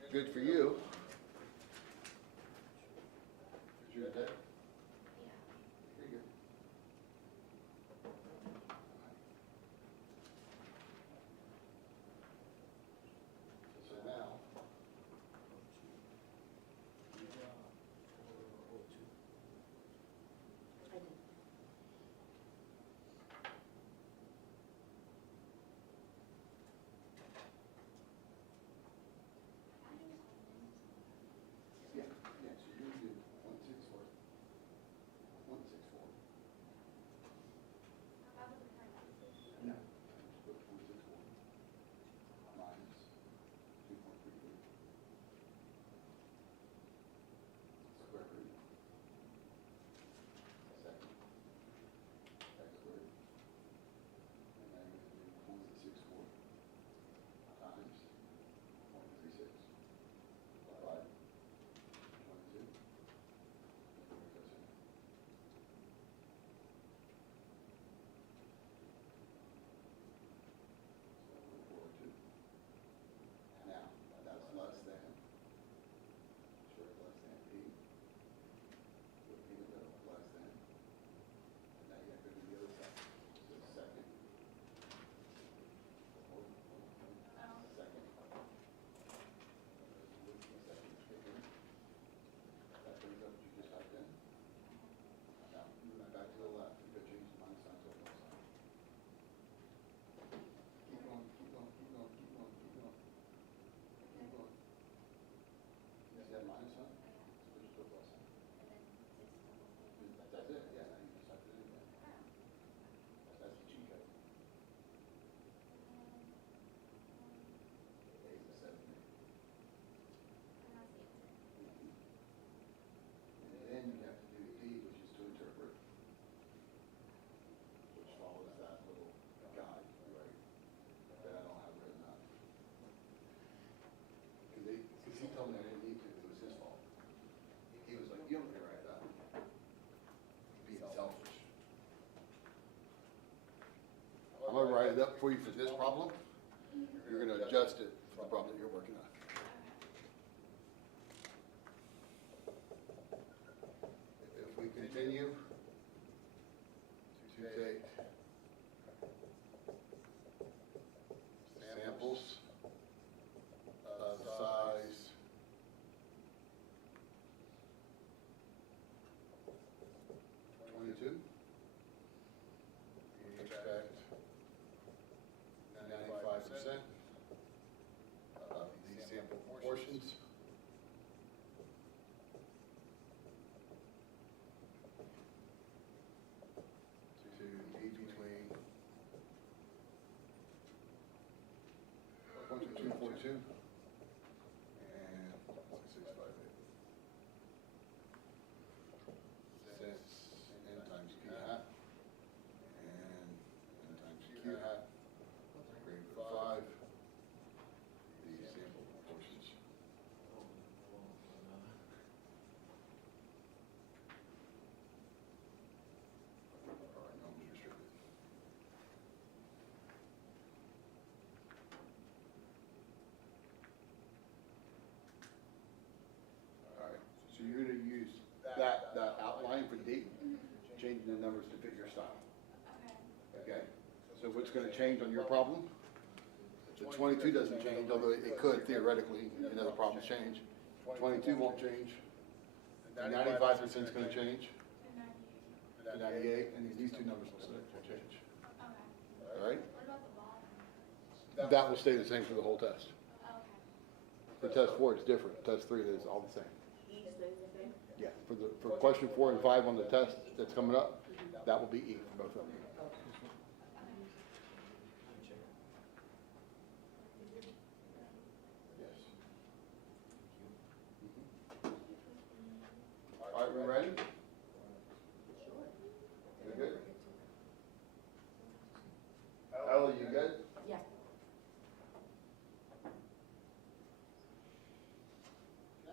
Good for you. Did you get that? Very good. So now, I did. yeah, so you do 164. 164. No. Put 164 minus 2.33. Square root. Second. X squared. And now you're going to do 164 times 0.36. Divide 22. And here it goes in. So 42. And now, that's less than, sure, less than p. Put p in the middle, less than. And now you have to go to the other side. So second. Second. That brings up what you just typed in. Now, move that back to the left, you go change the minus sign to a plus sign. Keep going, keep going, keep going, keep going, keep going. Keep going. You see that minus sign? Switch it to a plus sign. That's it, yeah, now you just type it in again. That's the cheat code. A is a 7. And then you have to do D, which is to interpret, which follows that little guide, right? That I don't have written up. Because he told me I didn't need to, it was his fault. He was like, you don't get right that. Being selfish. I'm gonna write it up for you for this problem. You're gonna adjust it for the problem that you're working on. If we continue to take samples of size 22, we expect 95% of these sample portions to be between 242 and 658 cents n times p hat and n times q hat greater than 5 the sample proportions. Are norms restricted. All right, so you're gonna use that outline for D, changing the numbers to fit your style. Okay, so what's gonna change on your problem? The 22 doesn't change, although it could theoretically, and other problems change. 22 won't change. The 95% is gonna change. The 98, and these two numbers will change. All right? What about the bottom? That will stay the same for the whole test. For test 4, it's different. Test 3 is all the same. E stays the same? Yeah, for question 4 and 5 on the test that's coming up, that will be E for both of them. we ready? Sure. You good? Ellie, you good? Yeah.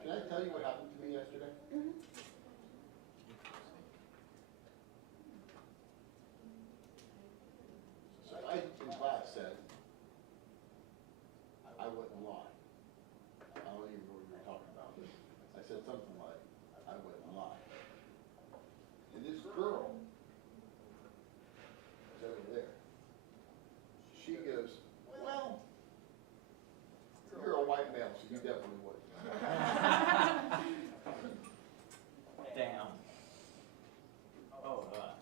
Can I tell you what happened to me yesterday? So I, in class, said, I wouldn't lie. I don't even know what you were talking about, but I said something like, I wouldn't lie. And this girl is over there. She goes, well, you're a white male, so you definitely would. Damn. Oh, I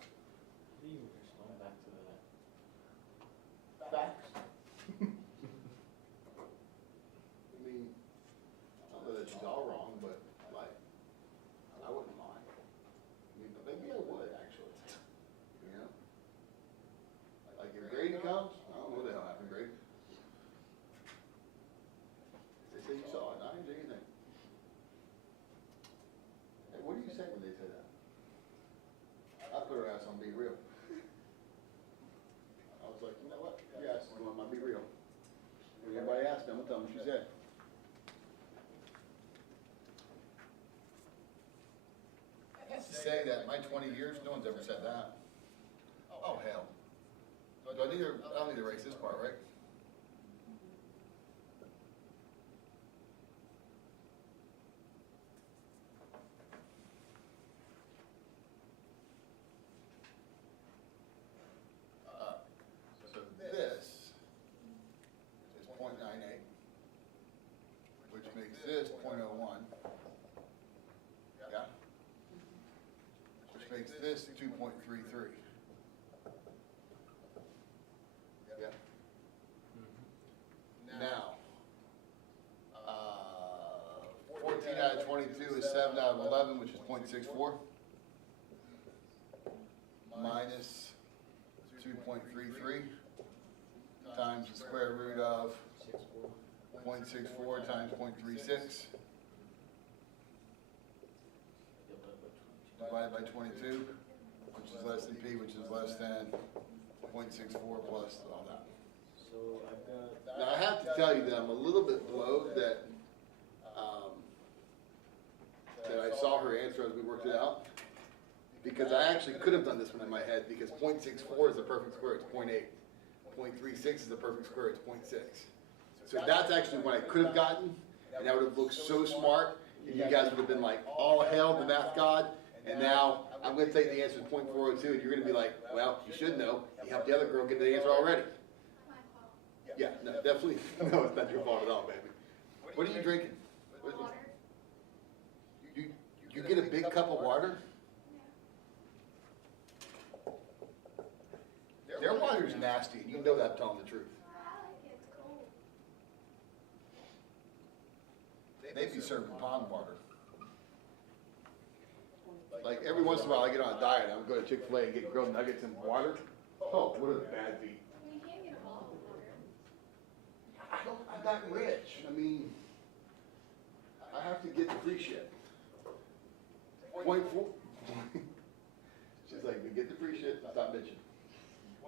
didn't even respond back to that. Facts. I mean, I don't know that she's all wrong, but like, I wouldn't lie. I mean, maybe I would, actually. You know? Like, if Grady comes, I don't know what the hell happened, Grady. They say you saw it, I didn't do anything. Hey, what do you say when they say that? I put her ass on Be Real. I was like, you know what? Your ass is going on Be Real. When everybody asked me, I'm gonna tell them what she said. I have to say that in my 20 years, no one's ever said that. Oh, hell. I don't need to erase this part, right? So this is 0.98, which makes this 0.01. Yeah? Which makes this 2.33. Yeah? Now, 14 out of 22 is 7 out of 11, which is 0.64. Minus 2.33 times the square root of 0.64 times 0.36 divided by 22, which is less than P, which is less than 0.64 plus all that. So I've got. Now, I have to tell you that I'm a little bit blowed that, that I saw her answer as we worked it out. Because I actually could have done this one in my head, because 0.64 is the perfect square, it's 0.8. 0.36 is the perfect square, it's 0.6. So that's actually what I could have gotten, and that would have looked so smart, and you guys would have been like, all hail the math god, and now I'm gonna tell you the answer is 0.402, and you're gonna be like, well, you should know, you helped the other girl get the answer already. My fault. Yeah, no, definitely, no, it's not your fault at all, baby. What are you drinking? What- Water. You get a big cup of water? Their water's nasty, and you know that I'm telling the truth. I like it, it's cold. They be serving pond water. Like, every once in a while, I get on a diet, I'm going to Chick-fil-A and get grilled nuggets and water. Oh, what a bad beat. You can't get a bottle of water. I'm not rich. I mean, I have to get the free shit. 0.4. She's like, we get the free shit, stop bitching.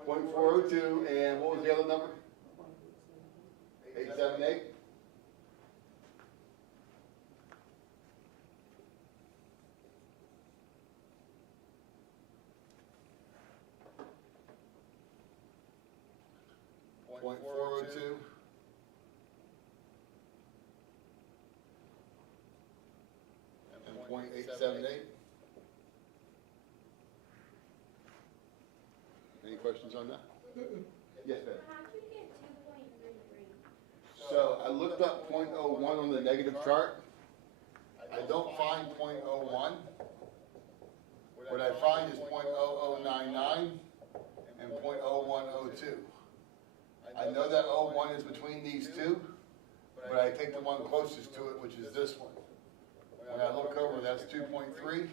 0.402, and what was the other number? 878? Point 402. And 0.878. Any questions on that? Yes, ma'am. How'd you get 2.33? So I looked up 0.01 on the negative chart. I don't find 0.01. What I find is 0.0099 and 0.0102. I know that 01 is between these two, but I take the one closest to it, which is this one. When I look over, that's 2.3.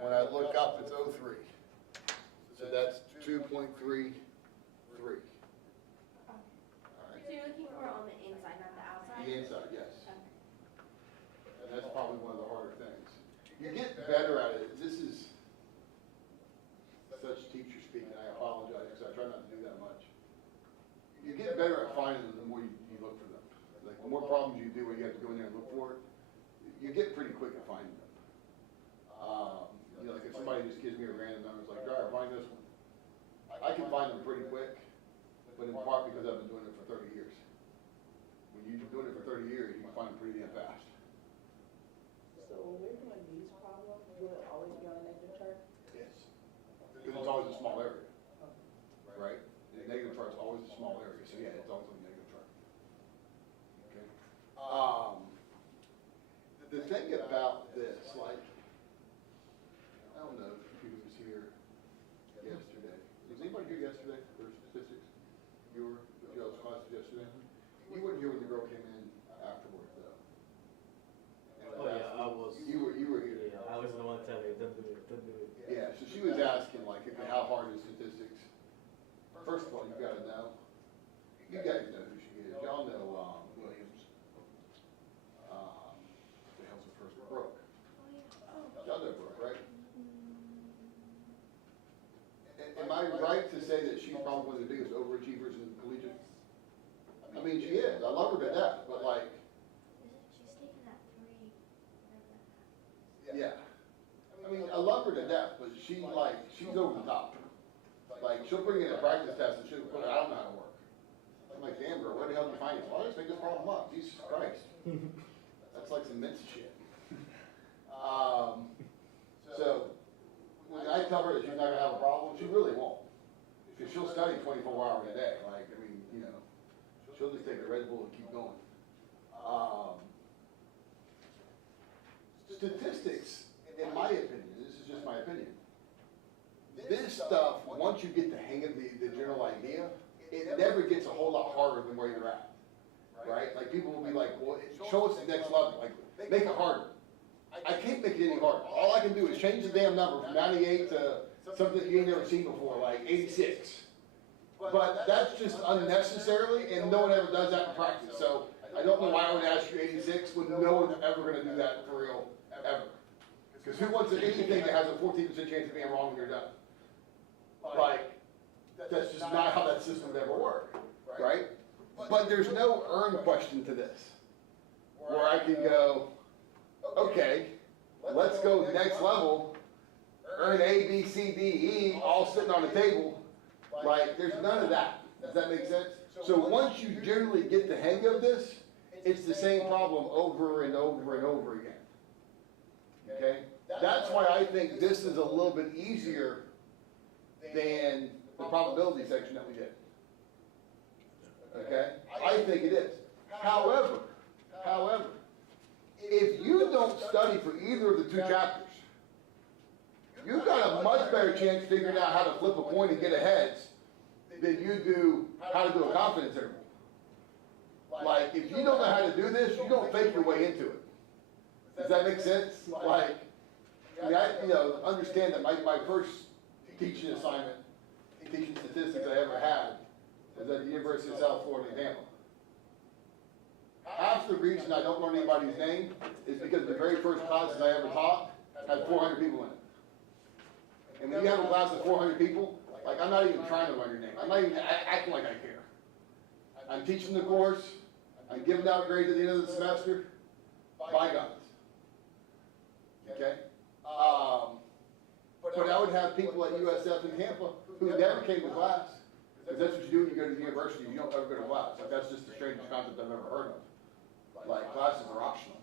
When I look up, it's 03. So that's 2.33. So you're looking for on the inside, not the outside? The inside, yes. Okay. And that's probably one of the harder things. You get better at it, this is such teacher speak, and I apologize, because I try not to do that much. You get better at finding them the more you look for them. Like, the more problems you do where you have to go in there and look for it, you get pretty quick at finding them. You know, like if somebody just gives me a random number, it's like, all right, find this one. I can find them pretty quick, but in part because I've been doing it for 30 years. When you've been doing it for 30 years, you can find them pretty damn fast. So when we're doing these problems, will it always be on a negative chart? Yes. Because it's always a small area, right? The negative chart's always a small area, so yeah, it's always a negative chart. Okay. The thing about this, like, I don't know if you was here yesterday. Was anybody here yesterday for statistics? You were, Joe's class yesterday? You weren't here when the girl came in afterwards, though. And Oh, yeah, I was. You were here. Yeah, I was the one telling you, don't do it, don't do it. Yeah, so she was asking, like, okay, how hard is statistics? First of all, you gotta know, you guys know who she is, y'all know, Williams. The hell's her first, Brooke. Y'all know Brooke, right? Am I right to say that she's probably one of the biggest overachievers in collegiate? I mean, she is, I love her to death, but like, She's taking that 3, whatever that. yeah. I mean, I love her to death, but she's over the top. Like, she'll bring in a practice test and she'll put it, I don't know how to work. I'm like, damn, bro, where the hell did you find it? Well, I just make this problem up, Jesus Christ. That's like some Mensa shit. So, when I tell her that she's not gonna have a problem, she really won't. Because she'll study 24 hours a day, like, I mean, you know, she'll just take a Red Bull and keep going. Statistics, in my opinion, this is just my opinion, this stuff, once you get the hang of the general idea, it never gets a whole lot harder than where you're at, right? Like, people will be like, well, show us the next level, like, make it harder. I can't make it any harder. All I can do is change the damn number from 98 to something that you ain't never seen before, like 86. But that's just unnecessarily, and no one ever does that in practice, so I don't know why I would ask you 86 when no one's ever gonna do that for real, ever. Because who wants anything that has a 14% chance of being wrong when you're done? Like, that's just not how that system would ever work, right? But there's no earn question to this, where I can go, okay, let's go next level, earn A, B, C, D, E, all sitting on the table. Like, there's none of that. Does that make sense? So once you generally get the hang of this, it's the same problem over and over and over again. Okay? That's why I think this is a little bit easier than the probability section that we did. Okay? I think it is. However, if you don't study for either of the two chapters, you've got a much better chance figuring out how to flip a coin and get ahead than you do how to do a confidence interval. Like, if you don't know how to do this, you don't fake your way into it. Does that make sense? Like, I mean, I understand that my first teaching assignment, teaching statistics I ever had, was at the University of South Florida in Tampa. Half the reason I don't learn anybody's name is because the very first classes I ever taught had 400 people in it. And when you have a class of 400 people, like, I'm not even trying to learn your name. I'm not even acting like I care. I'm teaching the course. I'm giving out grades at the end of the semester. By guns. Okay? But I would have people at USF in Tampa who never came to class. Because that's what you do when you go to the university. You don't ever go to class. Like, that's just the strangest concept I've ever heard of. Like, classes are optional.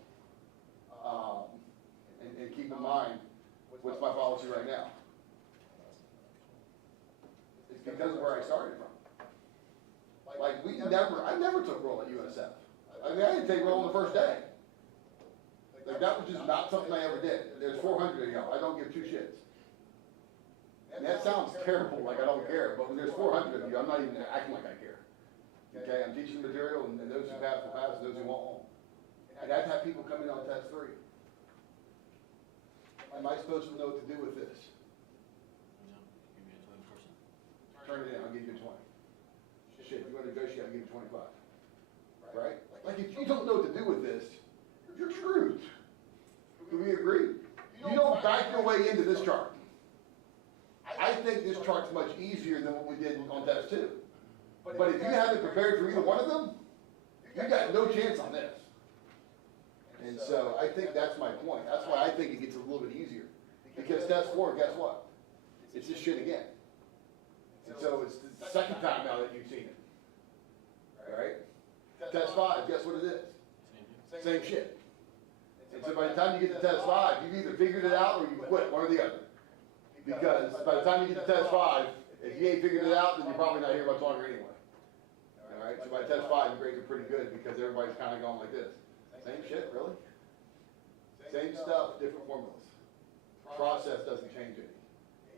And keep in mind, what's my policy right now? It's because of where I started from. Like, I never took roll at USF. I mean, I didn't take roll on the first day. Like, that was just not something I ever did. There's 400 of y'all, I don't give two shits. And that sounds terrible, like I don't care, but when there's 400 of you, I'm not even acting like I care. Okay, I'm teaching material, and those who pass will pass, and those who won't. And I've had people come in on test 3. Am I supposed to know what to do with this? Give me a 20%. Turn it in, I'll give you 20. Shit, you want to negotiate, I'll give you 25. Right? Like, if you don't know what to do with this, you're screwed. Do we agree? You don't back your way into this chart. I think this chart's much easier than what we did on test two. But if you haven't prepared for either one of them, you got no chance on this. And so I think that's my point. That's why I think it gets a little bit easier. Because test four, guess what? It's this shit again. And so it's the second time now that you've seen it. Alright? Test five, guess what it is? Same shit. And so by the time you get to test five, you've either figured it out or you quit, one or the other. Because by the time you get to test five, if you ain't figured it out, then you're probably not here much longer anyway. Alright, so by test five, the grades are pretty good because everybody's kind of going like this. Same shit, really? Same stuff, different formulas. Process doesn't change any.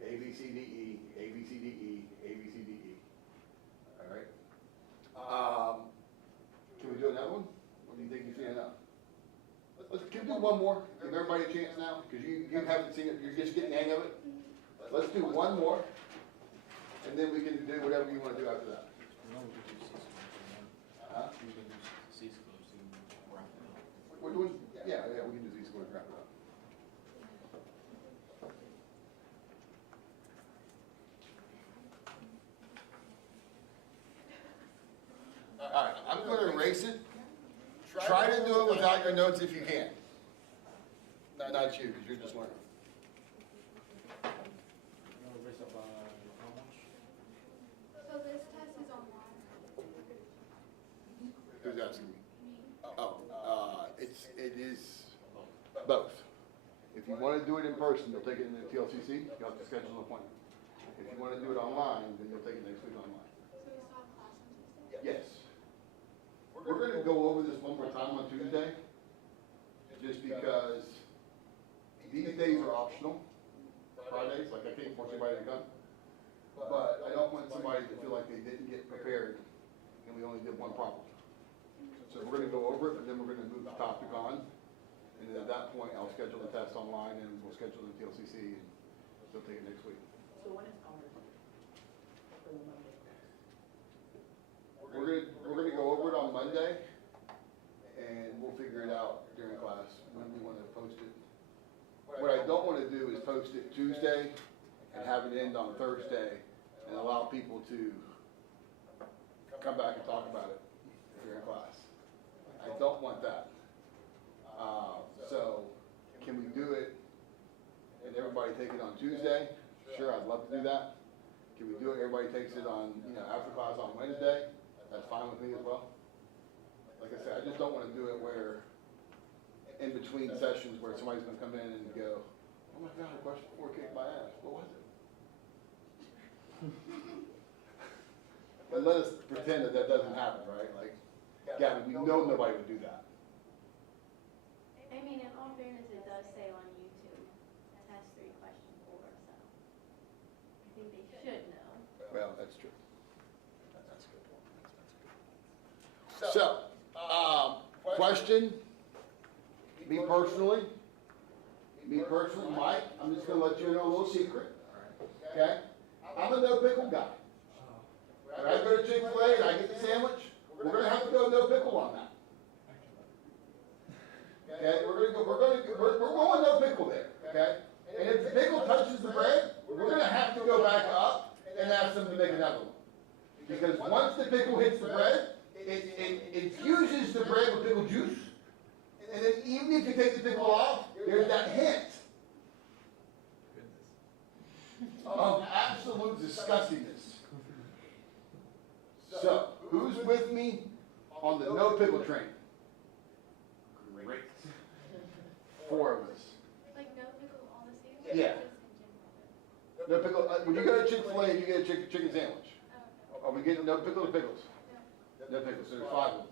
A, B, C, D, E, A, B, C, D, E, A, B, C, D, E. Alright? Can we do another one? What do you think you've seen enough? Can we do one more? Give everybody a chance now, because you haven't seen it, you're just getting the hang of it. Let's do one more, and then we can do whatever you want to do after that. No, we can do Huh? we can do C-scores and wrap it up. We're doing, yeah, we can do these scores and wrap it up. Alright, I'm gonna erase it. Try to do it without your notes if you can. Not you, because you're just learning. You know, raise up, how much? So this test is online. Who's asking me? Oh, it is both. If you wanna do it in person, you'll take it in the TLCC, you'll have to schedule an appointment. If you wanna do it online, then you'll take it next week online. So we still have class on Tuesday? Yes. We're gonna go over this one more time on Tuesday, just because these days are optional. Fridays, like I can't force anybody to come. But I don't want somebody to feel like they didn't get prepared and we only did one problem. So we're gonna go over it, but then we're gonna move the topic on. And then at that point, I'll schedule the test online and we'll schedule the TLCC and they'll take it next week. So when is ours? For the Monday? We're gonna go over it on Monday, and we'll figure it out during class when we wanna post it. What I don't wanna do is post it Tuesday and have it end on Thursday and allow people to come back and talk about it during class. I don't want that. So, can we do it and everybody take it on Tuesday? Sure, I'd love to do that. Can we do it, everybody takes it on, after class on Wednesday? That's fine with me as well. Like I said, I just don't wanna do it where, in between sessions where somebody's gonna come in and go, oh my God, question 4 kicked my ass, what was it? But let us pretend that doesn't happen, right? Like, Gavin, we know nobody would do that. I mean, in all fairness, it does say on YouTube, test 3, question 4, so I think they should know. Well, that's true. That's a good point. That's good. So, question, me personally, Mike, I'm just gonna let you know a little secret, okay? I'm a no pickle guy. When I go to Chick-fil-A and I get the sandwich, we're gonna have to go no pickle on that. Okay, we're going no pickle there, okay? And if the pickle touches the bread, we're gonna have to go back up and ask them to make another one. Because once the pickle hits the bread, it infuses the bread with pickle juice. And then even if you take the pickle off, there's that hint of absolute disgustingness. So, who's with me on the no pickle train? Great. 4 of us. Like, no pickle on the sandwich? Yeah. No pickle, when you go to Chick-fil-A, you get a chicken sandwich. Are we getting no pickle or pickles? No pickles, so there's 5 of us.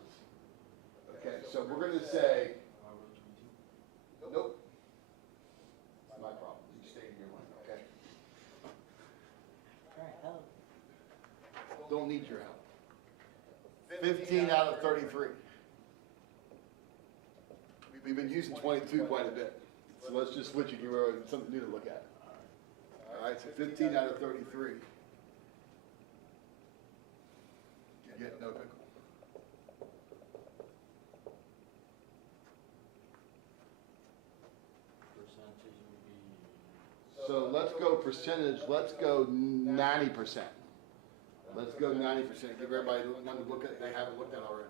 Okay, so we're gonna say, nope. It's my problem, you stay in your lane, okay? Don't need your help. 15 out of 33. We've been using 22 quite a bit. So let's just switch it, give her something new to look at. All right, so 15 out of 33. You get no pickle. Percentage would be So let's go percentage, let's go 90%. Let's go 90%, give everybody one to look at, they haven't looked at already.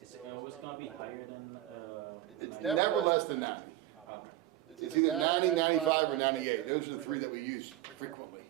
It's always gonna be higher than, It's never less than 90. It's either 90, 95, or 98. Those are the three that we use frequently.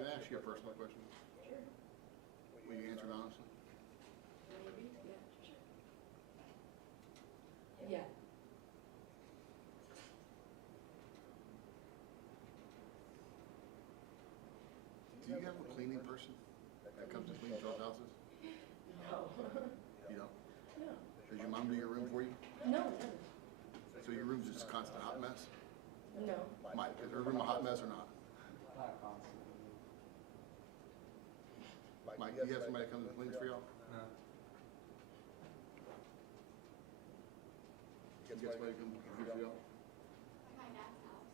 Can I ask you a personal question? Sure. Will you answer it honestly? Maybe, yeah. Yeah. Do you have a cleaning person that comes to clean y'all's houses? No. You don't? No. Does your mom do your room for you? No, never. So your room's just a constant hot mess? No. Mike, is her room a hot mess or not? Not constantly. Mike, do you have somebody that comes and cleans for y'all? No. You got somebody that comes and cleans for y'all? My dad's house.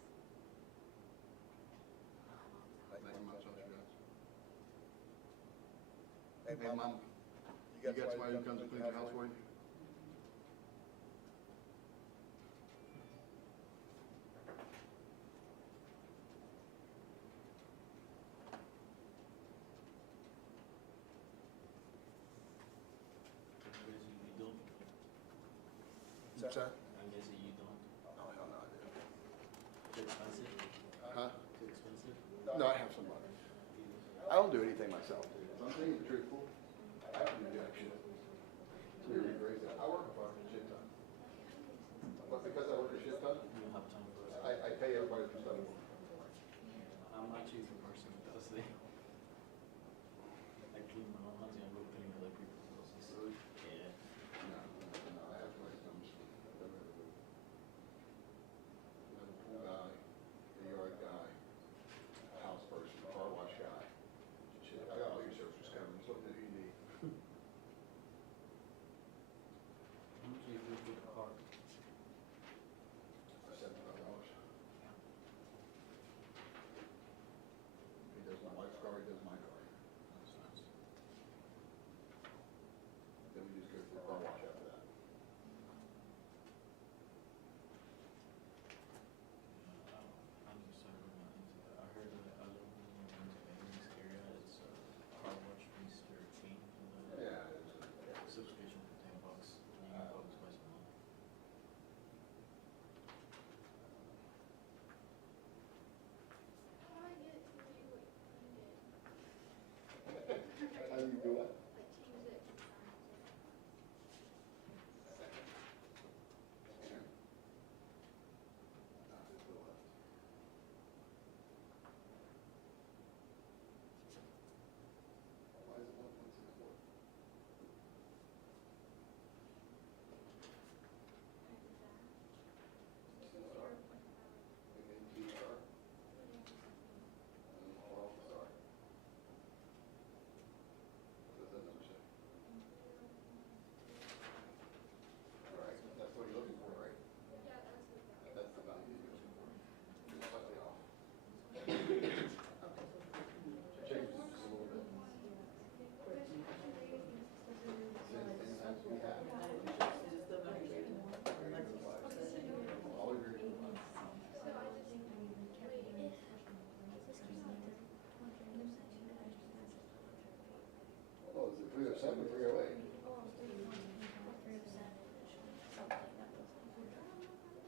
Like your mom's house, you guys? Hey, mom, you got somebody who comes and cleans your house for you? I guess you don't. What's that? I guess you don't. Oh, hell no, I didn't. Too expensive? Huh? Too expensive? No, I have somebody. I don't do anything myself. If I'm being truthful, I have to do jack shit. It's really crazy. I work a fucking shit ton. But because I work a shit ton, You don't have time for it. I pay everybody for stuff. I'm not choosing person, honestly. I clean my own house and I go clean other people's houses. Yeah. No, I have somebody that comes. card, he does my card. That's nice. Then we just go through car wash after that. I'm just started looking into that. I heard that I live in this area, it's car wash Mr. King. Yeah. Subscription for $10, and you can go twice a month. How do I get it to be like, How do you do it? like change it? Why is it 1.64? Right, that's what you're looking for, right? Yeah, that's the. That's the value you're looking for. Just slightly off. Change this just a little bit. Anytime we have. All agree. Oh, is it 307 or 308?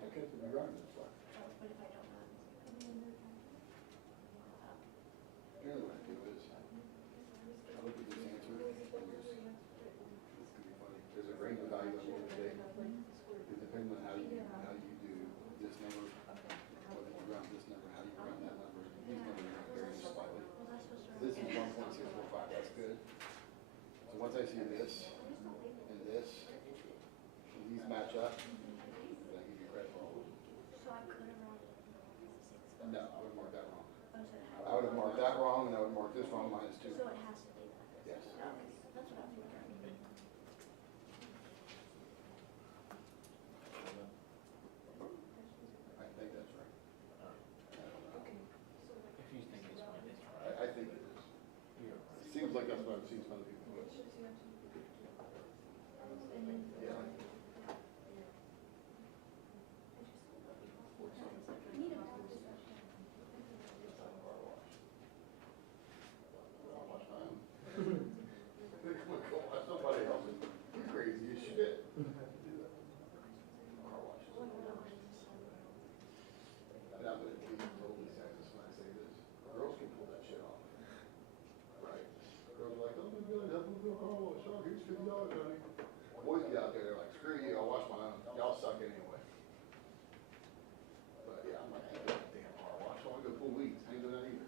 Okay, so we run this one. Generally what I do is, I look at this answer, and this could be funny. There's a range of values on the day. It depends on how you do this number, whether you round this number, how you round that number. These numbers are gonna vary slightly. This is 1.645, that's good. So once I see this and this, and these match up, then I give you credit for all of them. So I could have rounded it to 6. No, I would mark that wrong. Oh, so it had I would have marked that wrong, and I would mark this wrong minus 2. So it has to be that. Yes. Okay, that's what I was wondering. I think that's right. I don't know. If you think it's fine, it's fine. I think it is. You're It right. seems like that's what I've seen some other people do. Yeah. Car wash time. Go watch somebody else. You're crazy as shit. Car wash. And I'm gonna be totally sexist when I say this. Girls can pull that shit off. Right? Girls are like, oh my god, help me do a car wash. Oh, here's $50, honey. Boys get out there, they're like, screw you, I'll wash my own. Y'all suck anyway. But yeah, I'm like, damn car wash. I wanna go pull weeds. I ain't doing that either.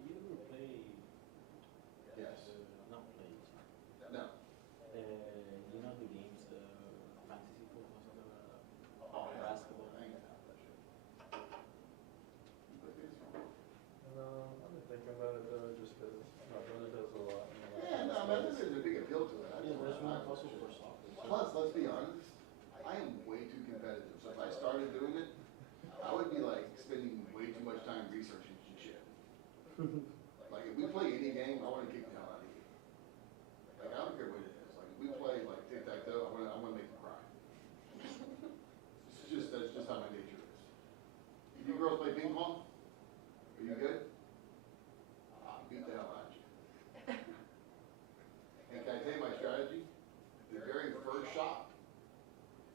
You ever play? Yes. Not play. No. You know the games, fantasy football, something, Oh, yeah. basketball. I ain't gonna have that shit. You play fantasy football? No, I've been thinking about it though, just because my brother does a lot. Yeah, no, man, this is a big appeal to it. I Yeah, just there's wanna- more hustle for soccer. Plus, let's be honest, I am way too competitive. So if I started doing it, I would be like spending way too much time researching shit. Like if we play any game, I wanna kick the hell out of you. Like I don't care what it is. Like if we play like tic-tac-toe, I wanna make them cry. That's just how my nature is. You girls play ping pong? Are you good? I'll beat the hell out of you. And can I tell you my strategy? The very first shot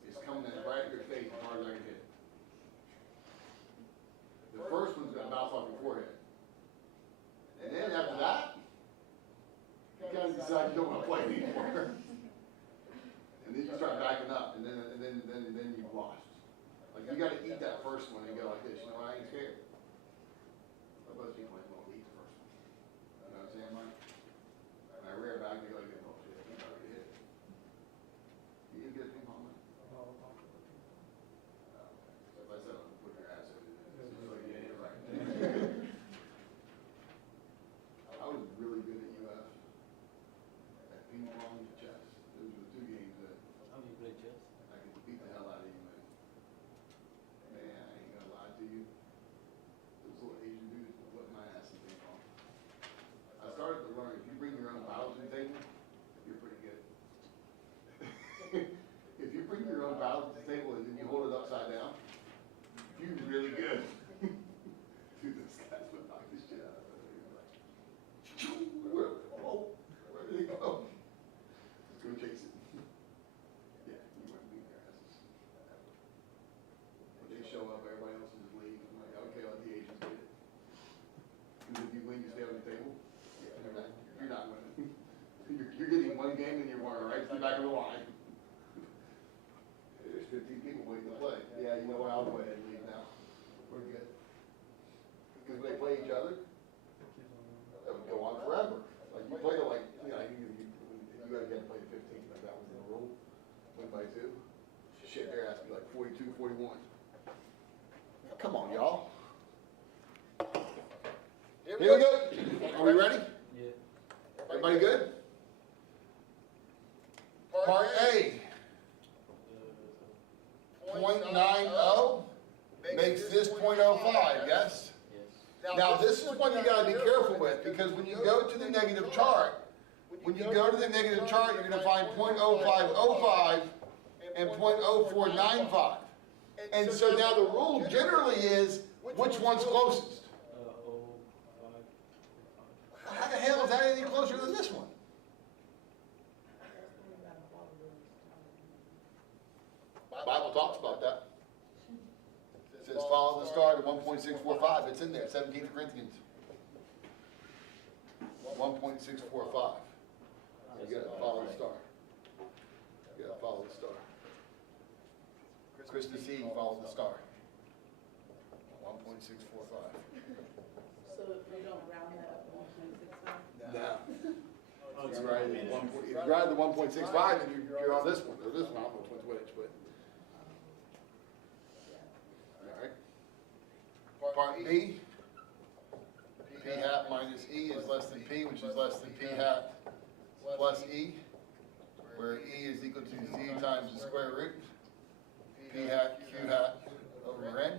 is coming in right at your face as hard as I can hit it. The first one's gonna bounce off your forehead. And then after that, you kind of decide you don't wanna play anymore. And then you start backing up, and then you've lost. Like you gotta eat that first one and go like this, you know, I ain't scared. But most people ain't gonna eat the first one. You know what I'm saying, Mike? And I rear back, they go like, oh shit, you already hit it. You didn't get a ping pong, Mike? Oh, So if I said, I'm gonna put your ass in it, it's just like, yeah, you're right. I was really good at UF, at ping pong and chess. Those were the two games that How do you play chess? I could beat the hell out of you, man. Man, I ain't gonna lie to you. Those little Asian dudes would whip my ass 42, 41. Come on, y'all. Here we go. Are we ready? Yeah. Everybody good? Part A, Uh, 0.90 makes this 0.05, yes? yes. Now, this is one you gotta be careful with, because when you go to the negative chart, you're gonna find 0.0505 and 0.0495. And so now the rule generally is, which one's closest? 05. How the hell is that any closer than this one? Bible talks about that. It says follow the star to 1.645, it's in there, 17th Corinthians. 1.645. You gotta follow the star. You gotta follow the star. Krista C, follow the star. 1.645. So we don't round that up to 1.65? Now, Oh, it's you're right, minutes. if you're right at the 1.65, then you're on this one, or this one, I don't know which one's which, but. All right. Part B, P hat minus E is less than P, which is less than P hat plus E, where E is equal to Z times the square root, P hat, Q hat over N.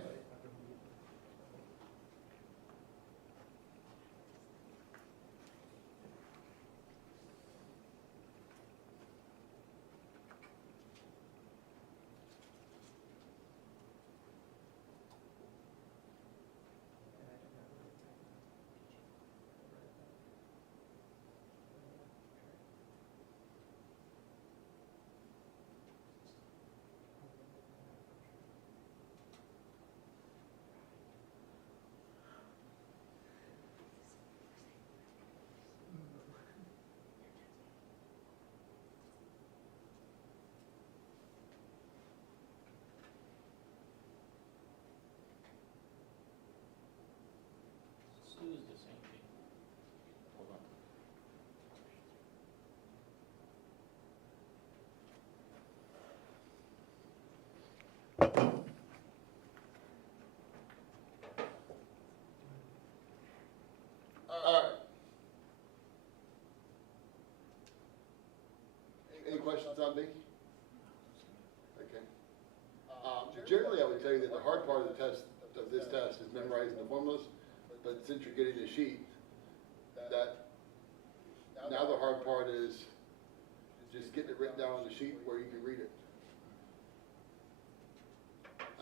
Let's do the same thing. Hold on. All right. Any questions on B? Okay. Generally, I would tell you that the hard part of the test, of this test, is memorizing the formulas, but since you're getting a sheet, that, now the hard part is just getting it written down on the sheet where you can read it.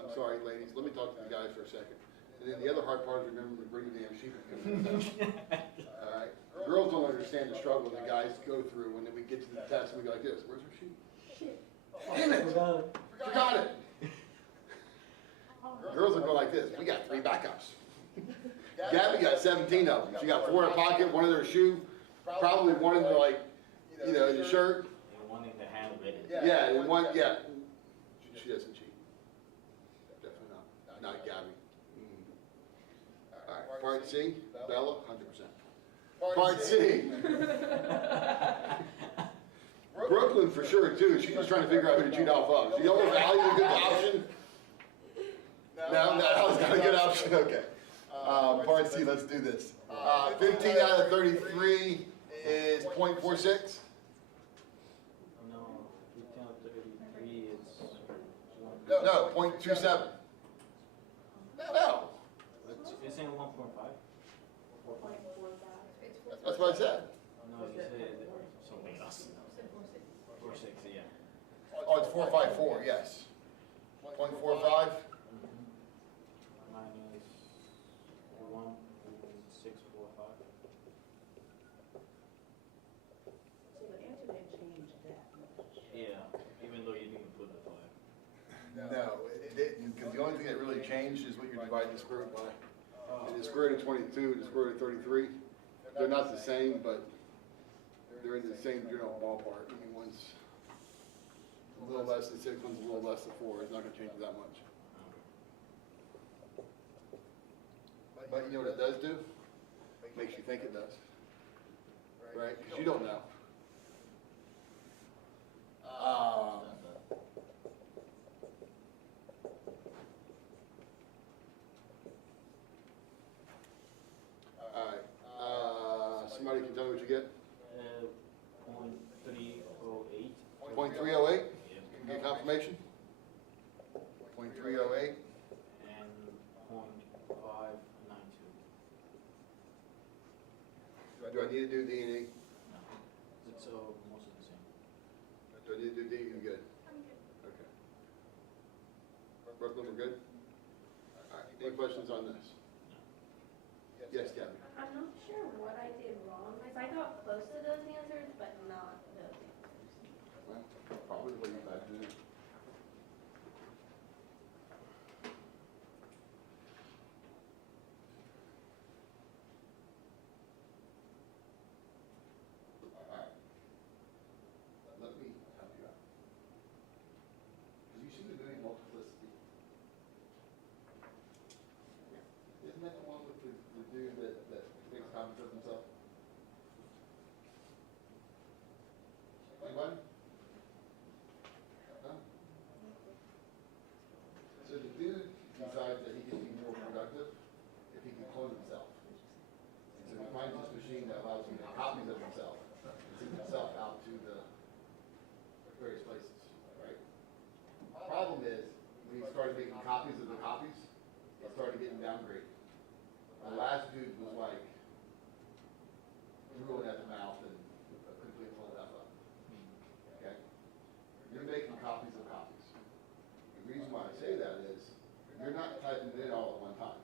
I'm sorry, ladies, let me talk to the guys for a second. And then the other hard part is remembering to bring the damn sheet. All right? Girls don't understand the struggle that guys go through when we get to the test and we go like this, where's our sheet? Damn it, forgot it. Girls will go like this, we got 3 backups. Gabby got 17 of them. She got 4 in her pocket, 1 in her shoe, probably 1 in the, like, you know, in the shirt. And one in the handwritten. Yeah, and 1, yeah. She doesn't cheat. Definitely not. Not Gabby. All right, part C, Bella, 100%. Part C. Brooklyn for sure too. She's just trying to figure out who to cheat off of. You know what Valley is a good option? No, that was not a good option. Okay. Part C, let's do this. 15 out of 33 is 0.46. No, 15 out of 33 is one. No, 0.27. No, It's saying 1.5? that's what I said. No, you said something else. 4.6, yeah. Oh, it's 454, yes. 0.45. Minus 1.645. So the answer didn't change that much. Yeah, even though you didn't put the 5. No, it didn't, because the only thing that really changed is what you're dividing the square root by. And the square root of 22 and the square root of 33, they're not the same, but they're in the same general ballpark. I mean, one's a little less than 6, one's a little less than 4. It's not gonna change that much. But you know what it does do? Makes you think it does. Right? Because you don't know. Somebody can tell me what you get? 0.308. 0.308? Yeah. Can you get confirmation? 0.308. And 0.592. Do I need to do D and E? No, it's mostly the same. Do I need to do D? You good? I'm good. Okay. Brooklyn, we're good? All right, any questions on this? Yes, Gabby? I'm not sure what I did wrong, because I got close to those answers, but not those answers. Well, probably what you had to do. All right. Let me help you out. Have you seen the movie Multiplicity? Isn't that the one with the dude that makes comics of himself? Anybody? No? So the dude decides that he can be more productive if he can clone himself. And so he finds this machine that allows him to make copies of himself and send himself out to the various places, right? Problem is, when he started making copies of the copies, it started getting downgraded. The last dude was like drooling at the mouth and couldn't get pulled up. Okay? You're making copies of copies. The reason why I say that is you're not typing it in all at one time.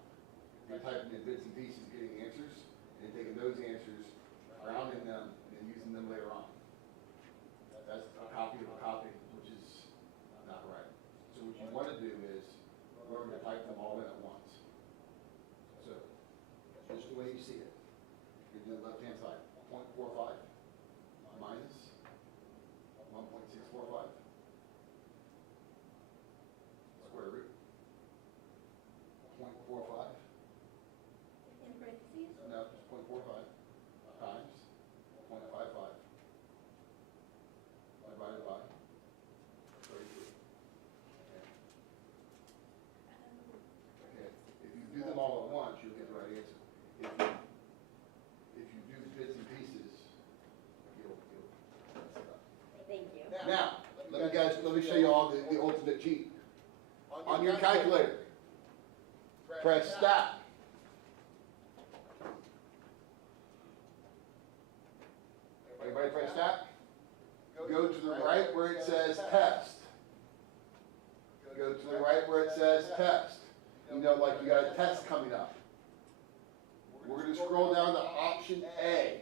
You're typing in bits and pieces, getting answers, and then taking those answers, rounding them, and then using them later on. That's a copy of a copy, which is not right. So what you want to do is learn to type them all in at once. So, just the way you see it. You're doing the left-hand side, 0.45 minus 1.645 square root. 0.45, In parentheses? no, just 0.45 times 0.55 divided by 33. Okay, if you do them all at once, you'll get the right answer. If you do bits and pieces, you'll mess it up. Thank you. Now, let me show you all the ultimate cheat. On your calculator, press stop. Everybody press stop. Go to the right where it says test. Go to the right where it says test. You know, like you got a test coming up. We're going to scroll down to option A.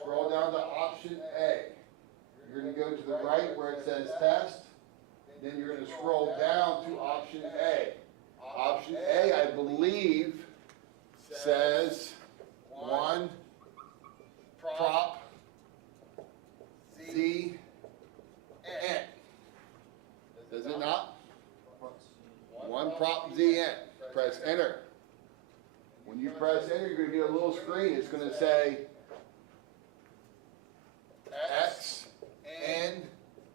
Scroll down to option A. You're going to go to the right where it says test. Then you're going to scroll down to option A. Option A, I believe, says 1 prop Z N. Does it not? 1 prop Z N. Press enter. When you press enter, you're going to get a little screen. It's going to say X and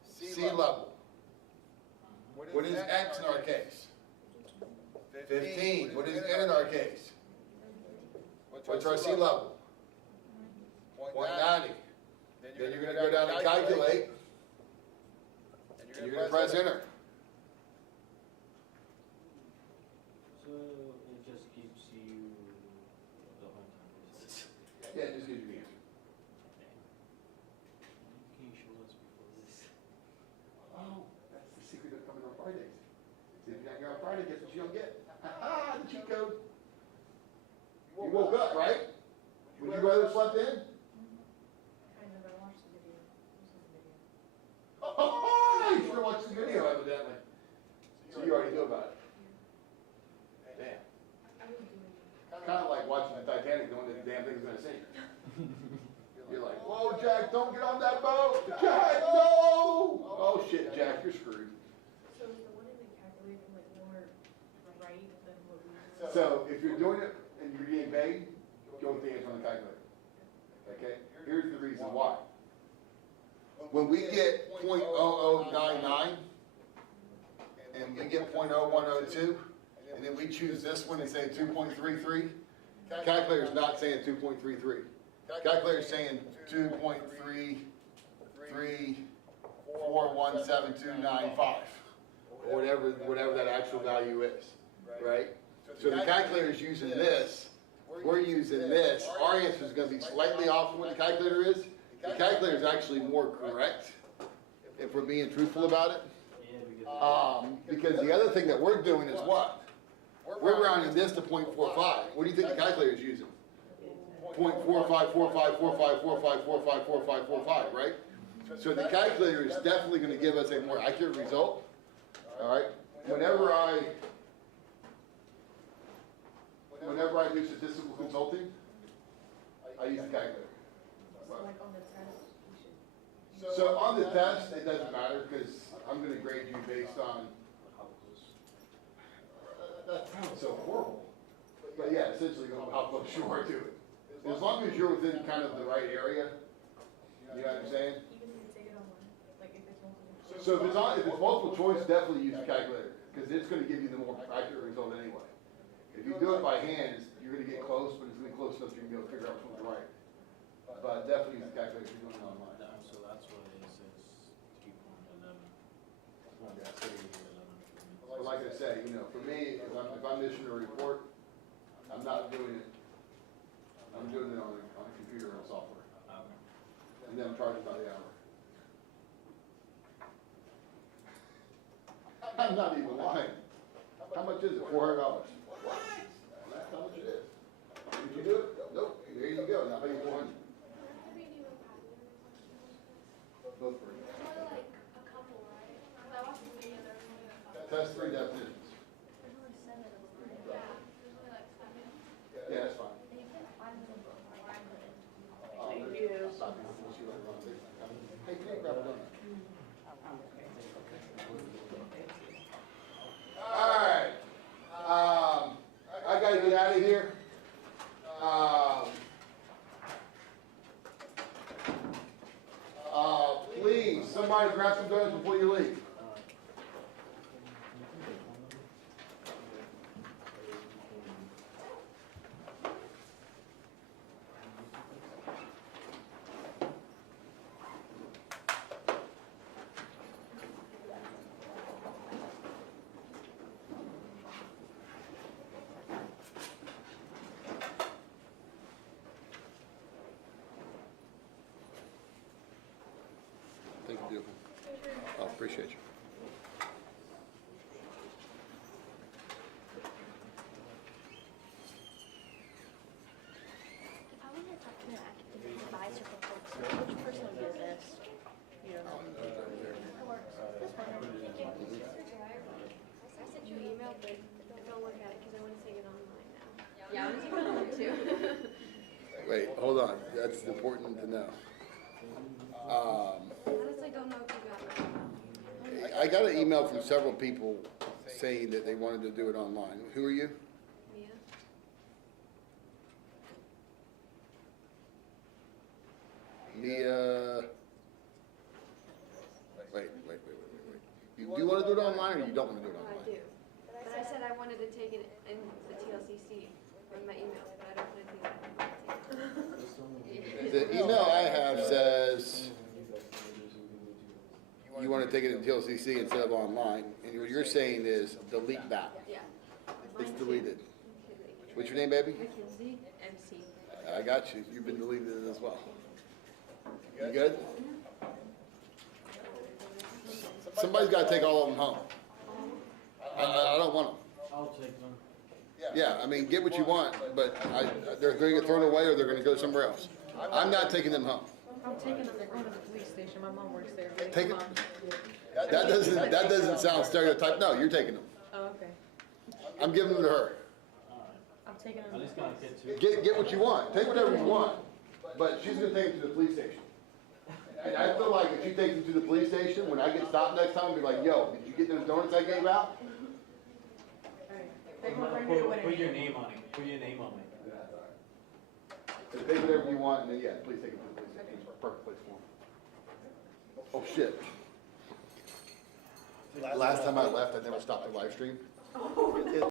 C level. What is X in our case? 15. What is N in our case? What's our C level? 0.90. Then you're going to go down and calculate, and you're going to press enter. So it just gives you the whole time. Yeah, it just gives you the answer. Can you show us before this? Oh, that's the secret of coming on Fridays. See, if you're not here on Friday, guess what you don't get? Ha-ha, the cheat code. You woke up, right? Would you rather slept in? Kind of, I watched the video. Oh, you should have watched the video, evidently. So you already knew about it. Damn. Kind of like watching the Titanic, knowing that the damn thing's gonna sink. You're like, whoa, Jack, don't get on that boat! Jack, no! Oh shit, Jack, you're screwed. So is the one in the calculator like more right than what we? So if you're doing it and you're getting paid, go with the answer on the calculator. Okay? Here's the reason why. When we get 0.0099 and we get 0.0102, and then we choose this one and say 2.33, calculator's not saying 2.33. calculator's saying 2.33417295, or whatever that actual value is, right? So the calculator's using this, we're using this, our answer is gonna be slightly off from what the calculator is. The calculator's actually more correct, if we're being truthful about it. Yeah, Because the other thing that we're doing is what? We're rounding this to 0.45. What do you think the calculator's using? 0.45454545454545, right? So the calculator is definitely gonna give us a more accurate result, all right? Whenever I do statistical consulting, I use the calculator. Like on the test, we should. So on the test, it doesn't matter, because I'm gonna grade you based on, that sounds so horrible. But yeah, essentially, how close you are to it. As long as you're within kind of the right area, you know what I'm saying? Even if you take it online, like if it's multiple. So if it's multiple choice, definitely use the calculator, because it's gonna give you the more accurate result anyway. If you do it by hand, you're gonna get close, but it's gonna be close enough you're gonna be able to figure out which one's right. But definitely use the calculator if you're doing it online. So that's why it says 3.11. Yeah. That's 3.11. But like I said, you know, for me, if I'm issuing a report, I'm not doing it, I'm doing it on a computer or software, and then I'm charging by the hour. I'm not even lying. How much is it? $400. That's how much it is. Did you do it? Nope. There you go. Now pay you $400. Both for you. Only like a couple, right? 'Cause I watched the video, there was only like a couple. Test 3 definitions. There's only 7 of them, right? Yeah, there's only like 7. Yeah, that's fine. And you can't find them online, but Thank you. Hey, can you grab a donut? Alright, I gotta get out of here. Please, somebody grab some donuts before you leave. Thank you, beautiful. I appreciate you. If I wanted to talk to an academic advisor for folks, which person would be the best? You know, that works. This one. I sent you an email, but don't look at it because I want to take it online now. Yeah, I'm taking it online too. Wait, hold on, that's important to know. Honestly, don't know if you got it. I got an email from several people saying that they wanted to do it online. Who are you? Mia? Mia. Wait. You do want to do it online, or you don't want to do it I online? do. But I said I wanted to take it in the TLCC in my email, but I don't want to take it. The email I have says you want to take it in TLCC instead of online, and what you're saying is delete that. Yeah. It's deleted. What's your name, baby? Mackenzie. MC. I got you. You've been deleted as well. You good? Somebody's got to take all of them home. I don't want them. I'll take them. Yeah, I mean, get what you want, but they're going to get thrown away or they're going to go somewhere else. I'm not taking them home. I'm taking them, they're going to the police station, my mom works there. Take it. That doesn't sound stereotype. No, you're taking them. Oh, okay. I'm giving them to her. I'm taking them. At least gonna get 2. Get what you want. Take whatever you want, but she's going to take them to the police station. And I feel like if she takes them to the police station, when I get stopped next time, I'll be like, yo, did you get those donuts I gave out? Alright. They're going to bring me to Put your whatever. name on it. Put your name on it. So take whatever you want, and then, yeah, please take it to the police station. It's a perfect place for them. Oh, shit. Last time I left, I never stopped the live stream.